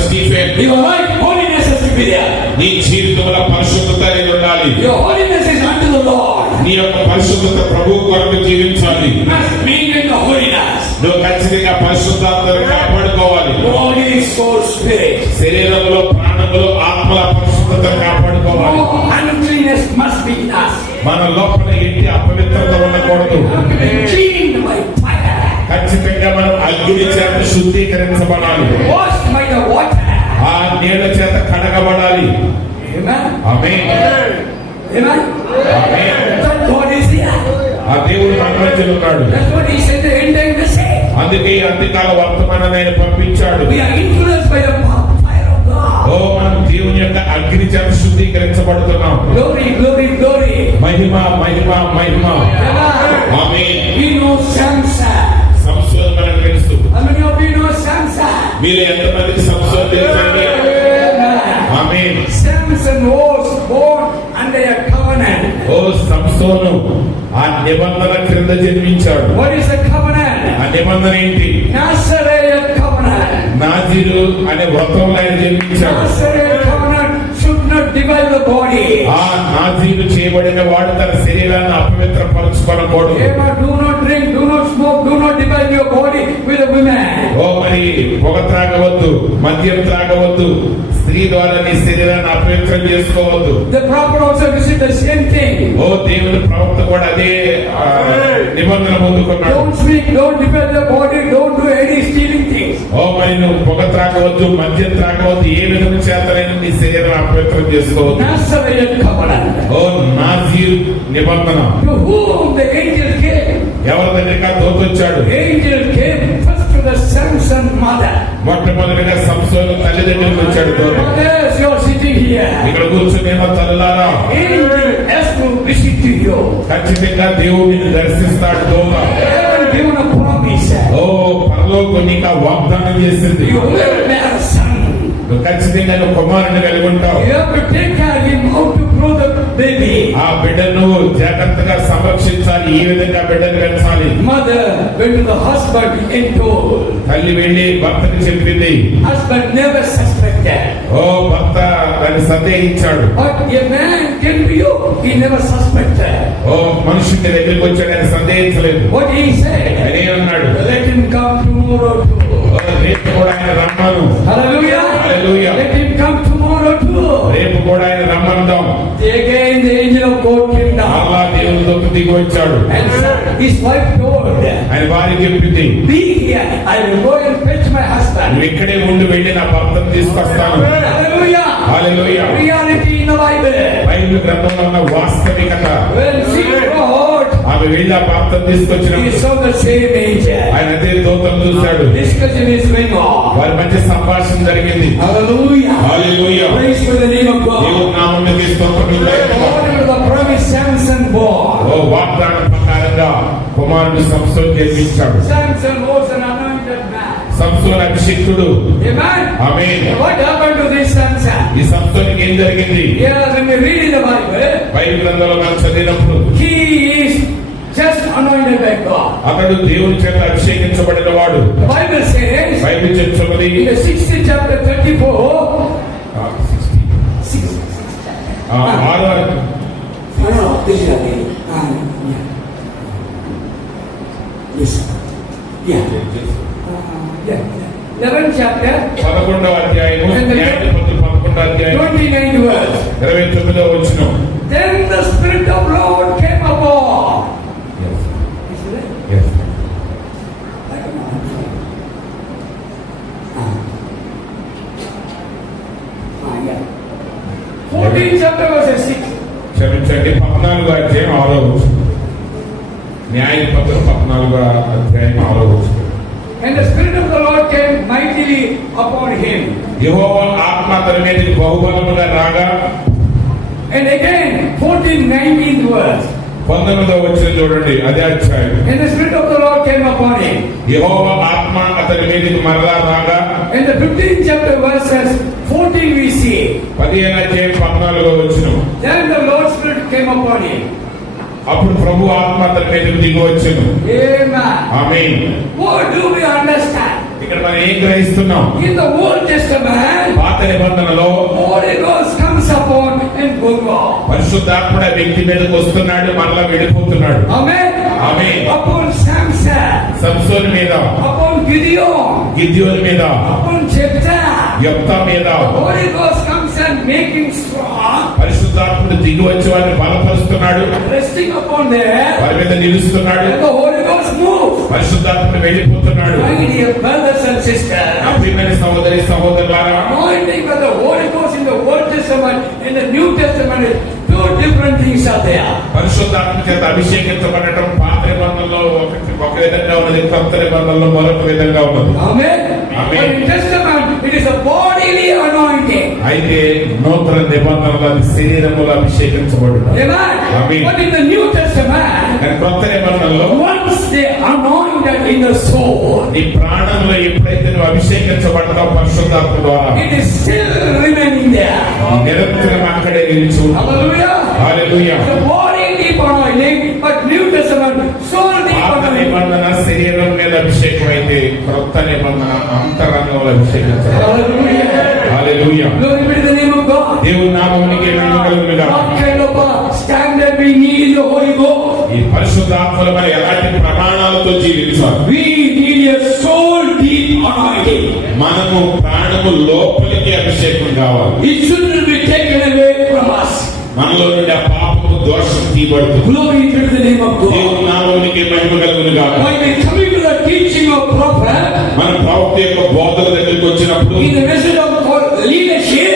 Stephen, Your life holiness has to be there. నీ జీవితంలో పరిశుద్ధత అనేది ఉండాలి. Your holiness is unto the Lord. నీ యొక్క పరిశుద్ధత ప్రభు కొరకు జీవించాలి. You must maintain the holiness. నువ్వు ఖచ్చితంగా పరిశుద్ధాత్మను కాపాడుకోవాలి. God is soul, spirit. శరీరంలో ప్రాణములు ఆత్మల పరిశుద్ధత కాపాడుకోవాలి. No uncleanness must be in us. మన లోపల ఎట్టి అపవిత్రత ఉండకూడదు. We have to be cleaned by fire. ఖచ్చితంగా మనం అగ్ని చేత శుద్ధీకరించబడాలి. Washed by the water. ఆ నీళ్ల చేత కడగబడాలి. Amen. Amen. Amen. Amen. That God is here. ఆ దేవుడు మన మధ్యలో ఉన్నాడు. That's what he said the end time to say. అందుకే ఈ అంత్యకాల వర్తమానాన్ని ఆయన పంపించాడు. We are influenced by the fire of God. ఓ మనం దేవుని యొక్క అగ్ని చేత శుద్ధీకరించబడుతున్నాం. Glory, glory, glory. Mahima Mahima Mahima. Amen. Amen. We know Samson. సంసోను మనకు తెలుసు. How many of you know Samson? మీరు ఎంతమందికి సంసోను తెలుసండి? Amen. Amen. Samson was born under a covenant. ఓ సంసోను ఆ నిబంధన క్రింద జన్మించాడు. What is the covenant? ఆ నిబంధన ఏంటి? Nazarene covenant. నాజీరు అనే వ్రతంలో ఆయన జన్మించాడు. Nazarene covenant should not divide the body. ఆ నాజీరు చేయబడిన వాడు తన శరీరాన్ని అపవిత్రపరచుకోనకూడదు. Amen. Do not drink, do not smoke, do not divide your body with the women. ఓ మరి పొగ త్రాగవద్దు, మద్యం త్రాగవద్దు, స్త్రీ ద్వారా నీ శరీరాన్ని అపవిత్రం చేసుకోవద్దు. The prophet also said the same thing. ఓ దేవుని ప్రవక్త కూడా అదే నిబంధన పొందుకున్నాడు. Don't speak, don't divide the body, don't do any stealing things. ఓ మరి నువ్వు పొగ త్రాగవద్దు, మద్యం త్రాగవద్దు, ఏ విధంగా చేతనైనా నీ శరీరం అపవిత్రం చేసుకోవద్దు. Nazarene covenant. ఓ నాజీరు నిబంధన. To whom the angel came. ఎవరి దగ్గరికి ఆ దూత వచ్చాడు? Angel came first to the Samson mother. మొట్టమొదటిగా సంసోను తల్లి దగ్గరికి వచ్చాడు దూత. Mothers, you are sitting here. ఇక్కడ కూర్చునేమో తల్లులారా, Angel has to visit to you. ఖచ్చితంగా దేవుడిని దర్శిస్తాడు దూత. Heaven given a promise. ఓ పరలోకం నీకు ఆ వాగ్దానం చేసింది. You will bear a son. నువ్వు ఖచ్చితంగా నువ్వు కుమారుని కలిగి ఉంటావు. You have to take care of him, how to grow the baby. ఆ బిడ్డను జాగ్రత్తగా సంరక్షించాలి. ఈ విధంగా బిడ్డను పెంచాలి. Mother went to the husband and told. తల్లి వెళ్లి భర్తకు చెప్పింది. Husband never suspected. ఓ భర్త దాన్ని సందేహించాడు. But a man came to you, he never suspected. ఓ మనుషుని దగ్గరికి వచ్చాడు, ఆయన సందేహించలేదు. What he said? ఆయన ఏమన్నాడు? Let him come tomorrow too. ఓ రేపు కూడా ఆయన రమ్మను. Hallelujah. Hallelujah. Let him come tomorrow too. రేపు కూడా ఆయన రమ్మందాం. Again the angel of God came down. అల్లా దేవుని దొక్కు దిగి వచ్చాడు. And his wife told, ఆయన భార్య చెప్పింది, be here, I will go and fetch my husband. నువ్వు ఇక్కడే ఉండి వెళ్ళి నా భర్తను తీసుకొస్తాను. Hallelujah. Hallelujah. Reality in the Bible. Bible గ్రంథంలో ఉన్న వాస్తవికత. When she brought, ఆమె వెళ్ళి ఆ భర్తను he తీసుకొచ్చినప్పుడు saw the same angel. ఆయన అదే దూతను చూశాడు. Discussion is going on. వారి మధ్య సంభాషణ జరిగింది. Hallelujah. Hallelujah. Praise for the name of God. దేవుని నామమునకు స్తోత్రం. According to the promise, Samson born. ఓ వాగ్దానం ప్రకారంగా కుమారుడు సంసోను జన్మించాడు. Samson was an anointed man. Samson అభిషిక్తుడు. Amen. Amen. What happened to this Samson? ఈ సంసోనుకి ఏం జరిగింది? Yeah, when we read in the Bible, Bible గ్రంథంలో మనం చదివినప్పుడు he is just anointed by God. అతడు దేవుని చేత అభిషేకించబడిన వాడు. The Bible says బైబిల్ చెప్తున్నది in the 60th chapter 34, 6 no, this is again. Yeah. Yes. Yeah. Yeah. 11th chapter, 11వ అధ్యాయము, న్యాయాధిపతులు 11వ అధ్యాయం 29th verse. 29వ వచనం. Then the Spirit of Lord came upon. Is it? Yes. I don't know. Yeah. 14th chapter verse 6. క్షమించండి, 14వ అధ్యాయం 6వ వచనం. న్యాయాధిపతులు 14వ అధ్యాయం 6వ వచనం. And the Spirit of the Lord came mightily upon him. యెహోవా ఆత్మ అతని మీదకి బహుబలముగా రాగా. And again, 19th verse. 19వ వచనం చూడండి, అదే అధ్యాయం. And the Spirit of the Lord came upon him. యెహోవా ఆత్మ అతని మీదకి మరలా రాగా. In the 15th chapter verses 14 we see. 15వ అధ్యాయం 14వ వచనం. Then the Lord's Spirit came upon him. అప్పుడు ప్రభు ఆత్మ అతని మీదకి దిగి వచ్చెను. Amen. Amen. What do we understand? ఇక్కడ మనం ఏం గ్రహిస్తున్నాం? In the Old Testament, పాత నిబంధనలో Holy Ghost comes upon and goes off. పరిశుద్ధాత్ముడు ఆ వ్యక్తి మీదకి వస్తున్నాడు, మరలా వెళ్ళిపోతున్నాడు. Amen. Amen. Upon Samson, సంసోను మీద, upon Gideon, గిద్యోను మీద, upon Jephthah, యొప్త మీద Holy Ghost comes and making strong, పరిశుద్ధాత్ముడు దిగి వచ్చి వారిని బలపరుస్తున్నాడు, resting upon them, వారి మీద నిలుస్తున్నాడు, and the Holy Ghost moves. పరిశుద్ధాత్ముడు వెళ్ళిపోతున్నాడు. My dear brothers and sisters, నా ప్రియమైన సహోదరి సహోదరులారా, anointing of the Holy Ghost in the Old Testament, in the New Testament, two different things are there. పరిశుద్ధాత్మ చేత అభిషేకించబడటం పాత నిబంధనలో ఒక విధంగా ఉన్నది, కొత్త నిబంధనలో మరొక విధంగా ఉన్నది. Amen. Amen. But in Testament, it is a bodily anointing. అయితే నూతన నిబంధనలో అది శరీరములో అభిషేకించబడుట. Amen. Amen. But in the New Testament, కానీ కొత్త నిబంధనలో once they anointed in the soul, నీ ప్రాణంలో ఎప్పుడైతే నువ్వు అభిషేకించబడతావు పరిశుద్ధాత్మ ద్వారా, it is still remaining there. నిరంతరం అక్కడే నిలిచి ఉంటుంది. Hallelujah. Hallelujah. The body deep anointing, but New Testament soul deep పాత anointing. నిబంధన శరీరం మీద అభిషేకం అయితే కొత్త నిబంధన అంతరంగంలో అభిషేకించబడతావు. Hallelujah. Hallelujah. Glory be to the name of God. దేవుని నామమునికి మహిమ కలుగును గాక. What kind of a standard we need in the Holy Ghost? ఈ పరిశుద్ధాత్మల మరి ఎలాంటి ప్రమాణాలతో జీవించాలి? We need a soul deep anointing. మనము ప్రాణము లోపలికి అభిషేకం కావాలి. It shouldn't be taken away from us. మనలో నుండి ఆ పాపము దోషం తీయబడుతుంది. Glory be to the name of God. దేవుని నామమునికి మహిమ కలుగును గాక. When we coming to the teaching of prophet, మన ప్రవక్త యొక్క బోధన దగ్గరికి వచ్చినప్పుడు in the message of called leadership,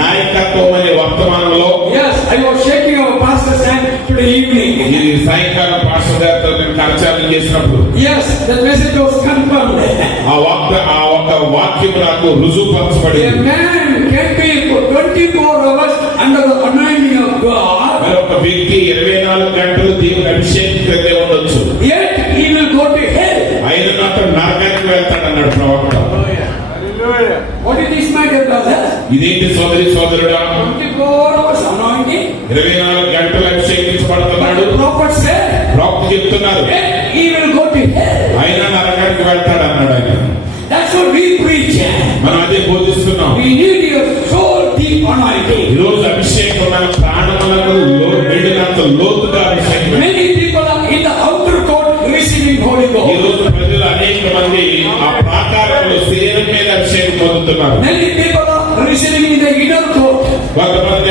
నాయకత్వం అనే వర్తమానంలో yes, I was shaking our pastor's hand today evening. ఈ సాయంకాలం పాస్టర్ గారితో నేను కరచాలనం చేసినప్పుడు Yes, the message was confirmed. ఆ ఒక వాక్యం నాకు రుజువుపరచబడింది. A man can be for 24 hours under the anointing of God, మరి ఒక వ్యక్తి 24 గంటలు దేవుని అభిషేకించే ఉండొచ్చు, yet he will go to hell. అయిన అతడు నరకానికి వెళ్తాడు అన్నాడు ప్రవక్త. What is this, my dear brother? ఇదేంటి సోదరి సోదరుడా? 24 hours anointing. 24 గంటలు But అభిషేకించబడుతున్నాడు. the prophet said, ప్రవక్త చెప్తున్నారు yet he will go to hell. ఆయన నరకానికి వెళ్తాడు అన్నాడు ఆయన. That's what we preach. మనం అదే బోధిస్తున్నాం. We need your soul deep anointing. ఈ రోజు అభిషేకం మన ప్రాణములకు వెళ్ళినంత లోతుగా అభిషేకం. Many people are in the outer court receiving Holy ఈ Ghost. రోజు ప్రజలు అనేక మంది ఆ ప్రాకారంలో శరీరం మీద అభిషేకం పొందుతున్నారు. Many people are receiving in the inner court. కొంతమంది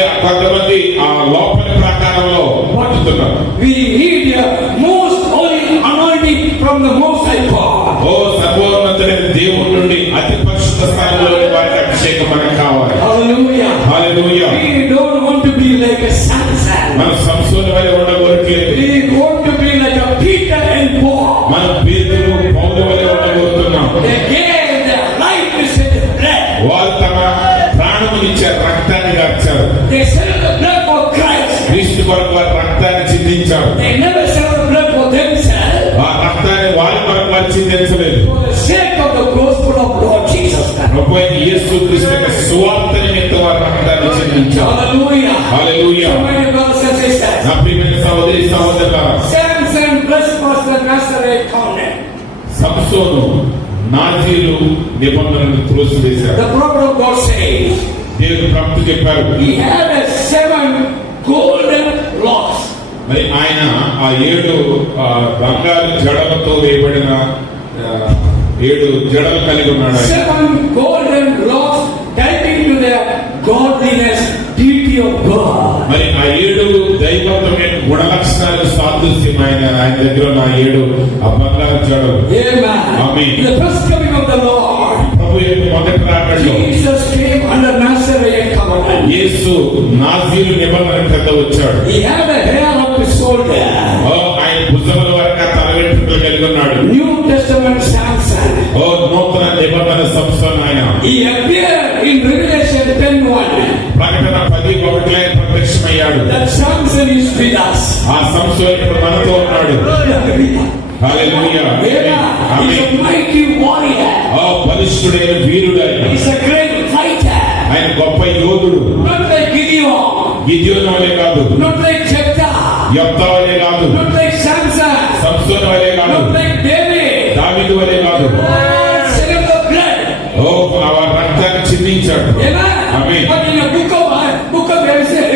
ఆ లోపలి ప్రాకారంలో పొందుతున్నారు. We need your most holy anointing from the Most High God. ఓ సర్వోన్నతుడైన దేవుడి నుండి అతి పరిశుద్ధ స్థానంలోని వారికి అభిషేకం మనకు కావాలి. Hallelujah. Hallelujah. We don't want to be like a Samson. మన సంసోను వలె ఉండగోరట్లేదు. We want to be like a Peter and Paul. మన పేతురు పౌలు వలె ఉండగోరుతున్నాం. They gave their life to shed the blood. వారు తమ ప్రాణమునిచ్చారు, రక్తాన్ని గార్చారు. They shed the blood for Christ. క్రీస్తు కొరకు వారి రక్తాన్ని చిందించారు. They never shed the blood for themselves. ఆ రక్తాన్ని వారి కొరకు వారు చిందించలేదు. For the sake of the gospel of Lord Jesus Christ. ప్రభువైన యేసుక్రీస్తు యొక్క సువార్త నిమిత్తం వారి రక్తాన్ని చిందించారు. Hallelujah. Hallelujah. So many brothers and sisters. నా ప్రియమైన సహోదరి సహోదరులారా, Samson blessed was the Nazareth county. సంసోను నాజీలు నిబంధనను త్రోసివేశాడు. The prophet of God says దేవుడు ప్రవక్త చెప్పారు, he had a 7 golden locks. మరి ఆయన ఆ 7 బంగారు జడలతో వేయబడిన 7 జడలు కలిగి ఉన్నాడు. 7 golden locks typing to the godliness, deity of God. మరి ఆ 7 దైవత్వమైన గుణ లక్షణాలకు సాదృశ్యం ఆయన దగ్గర ఉన్న 7 ఆ బంగారు జడలు. Amen. In the first coming of the Lord, ప్రభు యొక్క మొదటి రాకడలో Jesus came under Nazareth covenant. యేసు నాజీలు నిబంధన క్రింద వచ్చాడు. He had a hair up his shoulder. ఆయన భుజముల వరకు తల వెంట్రుకలు కలిగి ఉన్నాడు. New Testament Samson. నూతన నిబంధన సంస్థను ఆయన. He appeared in Revelation 10:1. ప్రకటన 10:1 ప్రత్యక్షమయ్యాడు. That Samson is with us. ఆ సంస్థ ఇప్పుడు మనతో ఉన్నాడు. హల్లెలూయా. He's a mighty warrior. బలిష్ఠుడైన వీరుడు ఆయన. He's a great fighter. ఆయన గొప్ప యోధుడు. Not like Gideon. గిద్యోను వలె కాదు, Not like Jephthah. యెఫ్తా వలె కాదు, Not like Samson. సంసోను వలె కాదు, Not like David. దావీదు వలె కాదు. Shed of the blood. ఆ రక్తాన్ని చిందించాడు. Amen. Amen. But in the book of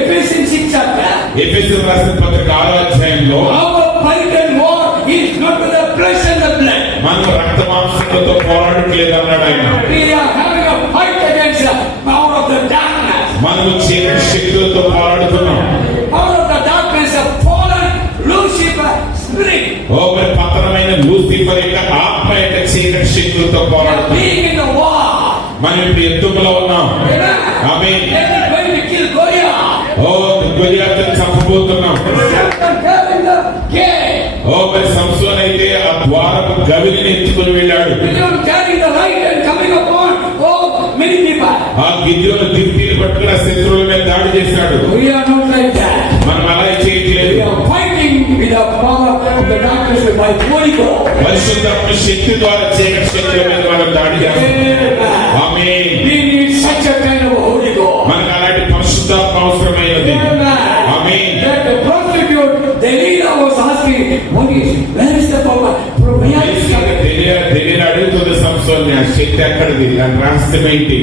Ephesians 6 chapter, ఎఫెసీయులకు రాసిన పత్రిక 6వ అధ్యాయంలో our fight and war is not with the flesh and the blood. మనం రక్త మాంసములతో పోరాడట్లేదు అన్నాడు ఆయన. We are having a fight against మనము చీకటి శక్తులతో పోరాడుతున్నాం. Out of the darkness of fallen Lucifer spirit. ఓ మరి పతనమైన లూసిఫర్ యొక్క ఆత్మ యొక్క చీకటి శక్తులతో పోరాడుతున్నాం. Being in the war. మనం ఇప్పుడు యుద్ధంలో ఉన్నాం. ఆమేన్. They are going to kill Goliath. Oh గొలియాతును చంపబోతున్నాం. Samson carrying the gate. ఓ మరి సంసోన్ అయితే ఆ ద్వారపు గవిని ఎత్తుకొని వెళ్ళాడు. Gideon carrying the light and coming upon many people. ఆ గిద్యోను దివ్వీలు పట్టుకుని ఆ శత్రువుల మీద దాడి చేశాడు. We are not like that. మనం అలా చేయట్లేదు. We are fighting with the power of the darkness by Holy Ghost. పరిశుద్ధాత్మ శక్తి ద్వారా చీకటి శక్తుల మీద మనం దాడి చేస్తాం. ఆమేన్. We need such a kind of Holy Ghost. మనకు అలాంటి పరిశుద్ధాత్మ అవసరమైనది. ఆమేన్. That the prostitute Delilah was asking, where is the power? From where is it coming? తెలియని అడుగుతుంది సంసోన్ని, ఆ శక్తి ఎక్కడిది, దాని రహస్యం ఏంటి?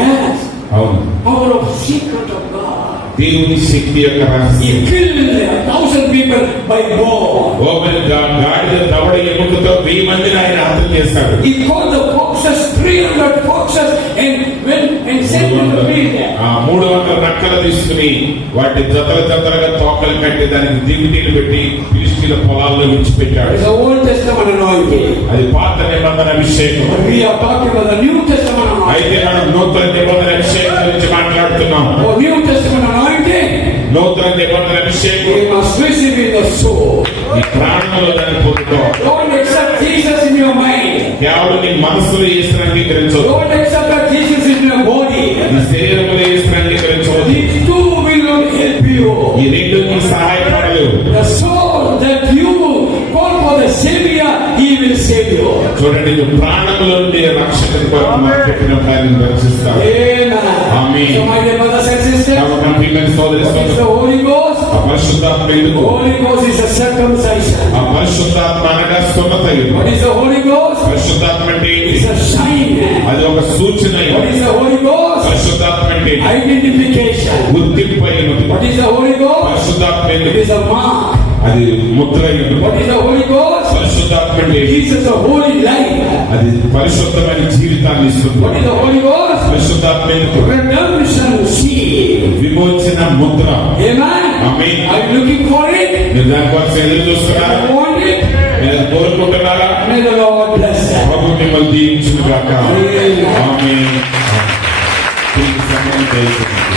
Yes, అవును, power of secret of God. దేవుని శక్తి యొక్క రహస్యం. He killed 1,000 people by bow. ఓ మరి గాడిద దవడ ఎముకతో 1000 మందిని ఆయన హతం చేశాడు. He caught the foxes, 300 foxes, and went and sent them to feed them. 300 నక్కలు తీసుకుని వాటి జతలుగా తోకలు కట్టి దానికి దిగుటీలు పెట్టి ఫిలిష్తీయుల పొలాల్లో విడిచిపెట్టాడు. It's the Old Testament anointing. అది పాత నిబంధన అభిషేకం. We are talking about the New Testament anointing. అయితే మనం నూతన నిబంధన అభిషేకం గురించి మాట్లాడుతున్నాం. For New Testament anointing, నూతన నిబంధన అభిషేకం we must receive in the soul. నీ ప్రాణంలో దాన్ని పొందుతావు. Don't accept Jesus in your mind. కేవలం నీ మనసులో యేసుని అంగీకరించవద్దు. Don't accept that Jesus in your body. నీ శరీరంలో యేసుని అంగీకరించవద్దు. These two will not help you. ఈ రెండు నీకు సహాయపడలేవు. The soul that you call for the Savior, He will save you. చూడండి, నువ్వు ప్రాణంలో నుండి రక్షకుని కొరకు మొదలుపెట్టినప్పుడు ఆయన రక్షిస్తాడు. Amen. So my dear brothers and sisters, కాబట్టి నా ప్రియమైన సోదరి what is the సోదరులు, Holy Ghost? ఆ పరిశుద్ధాత్మ ఎందుకు? Holy Ghost is a circumcision. ఆ పరిశుద్ధాత్మ అనగా సున్నత యుగం. What is the Holy Ghost? పరిశుద్ధాత్మ అంటే ఏంటి? It's a sign. అది ఒక సూచన What యుగం. is the Holy Ghost? పరిశుద్ధాత్మ అంటే Identification. గుర్తింపు అయినది. What is the Holy Ghost? పరిశుద్ధాత్మ It ఎందుకు? is a mark. అది ముద్ర యుగం. What is the Holy Ghost? పరిశుద్ధాత్మ అంటే It gives a holy life. అది పరిశుద్ధమైన జీవితాన్ని ఇస్తుంది. What is the Holy Ghost? పరిశుద్ధాత్మ ఎందుకు? Redemption seal. విమోచన Mudra. Amen. Amen. Are you looking for it? మీరు దానికోసం ఎదురు చూస్తున్నారా? I want it. మీరు కోరుకుంటున్నారా? May the Lord bless them. ప్రభు మిమ్మల్ని దీవించును గాక. Amen. ఆమేన్. దీనికి సమయం దయచేయండి.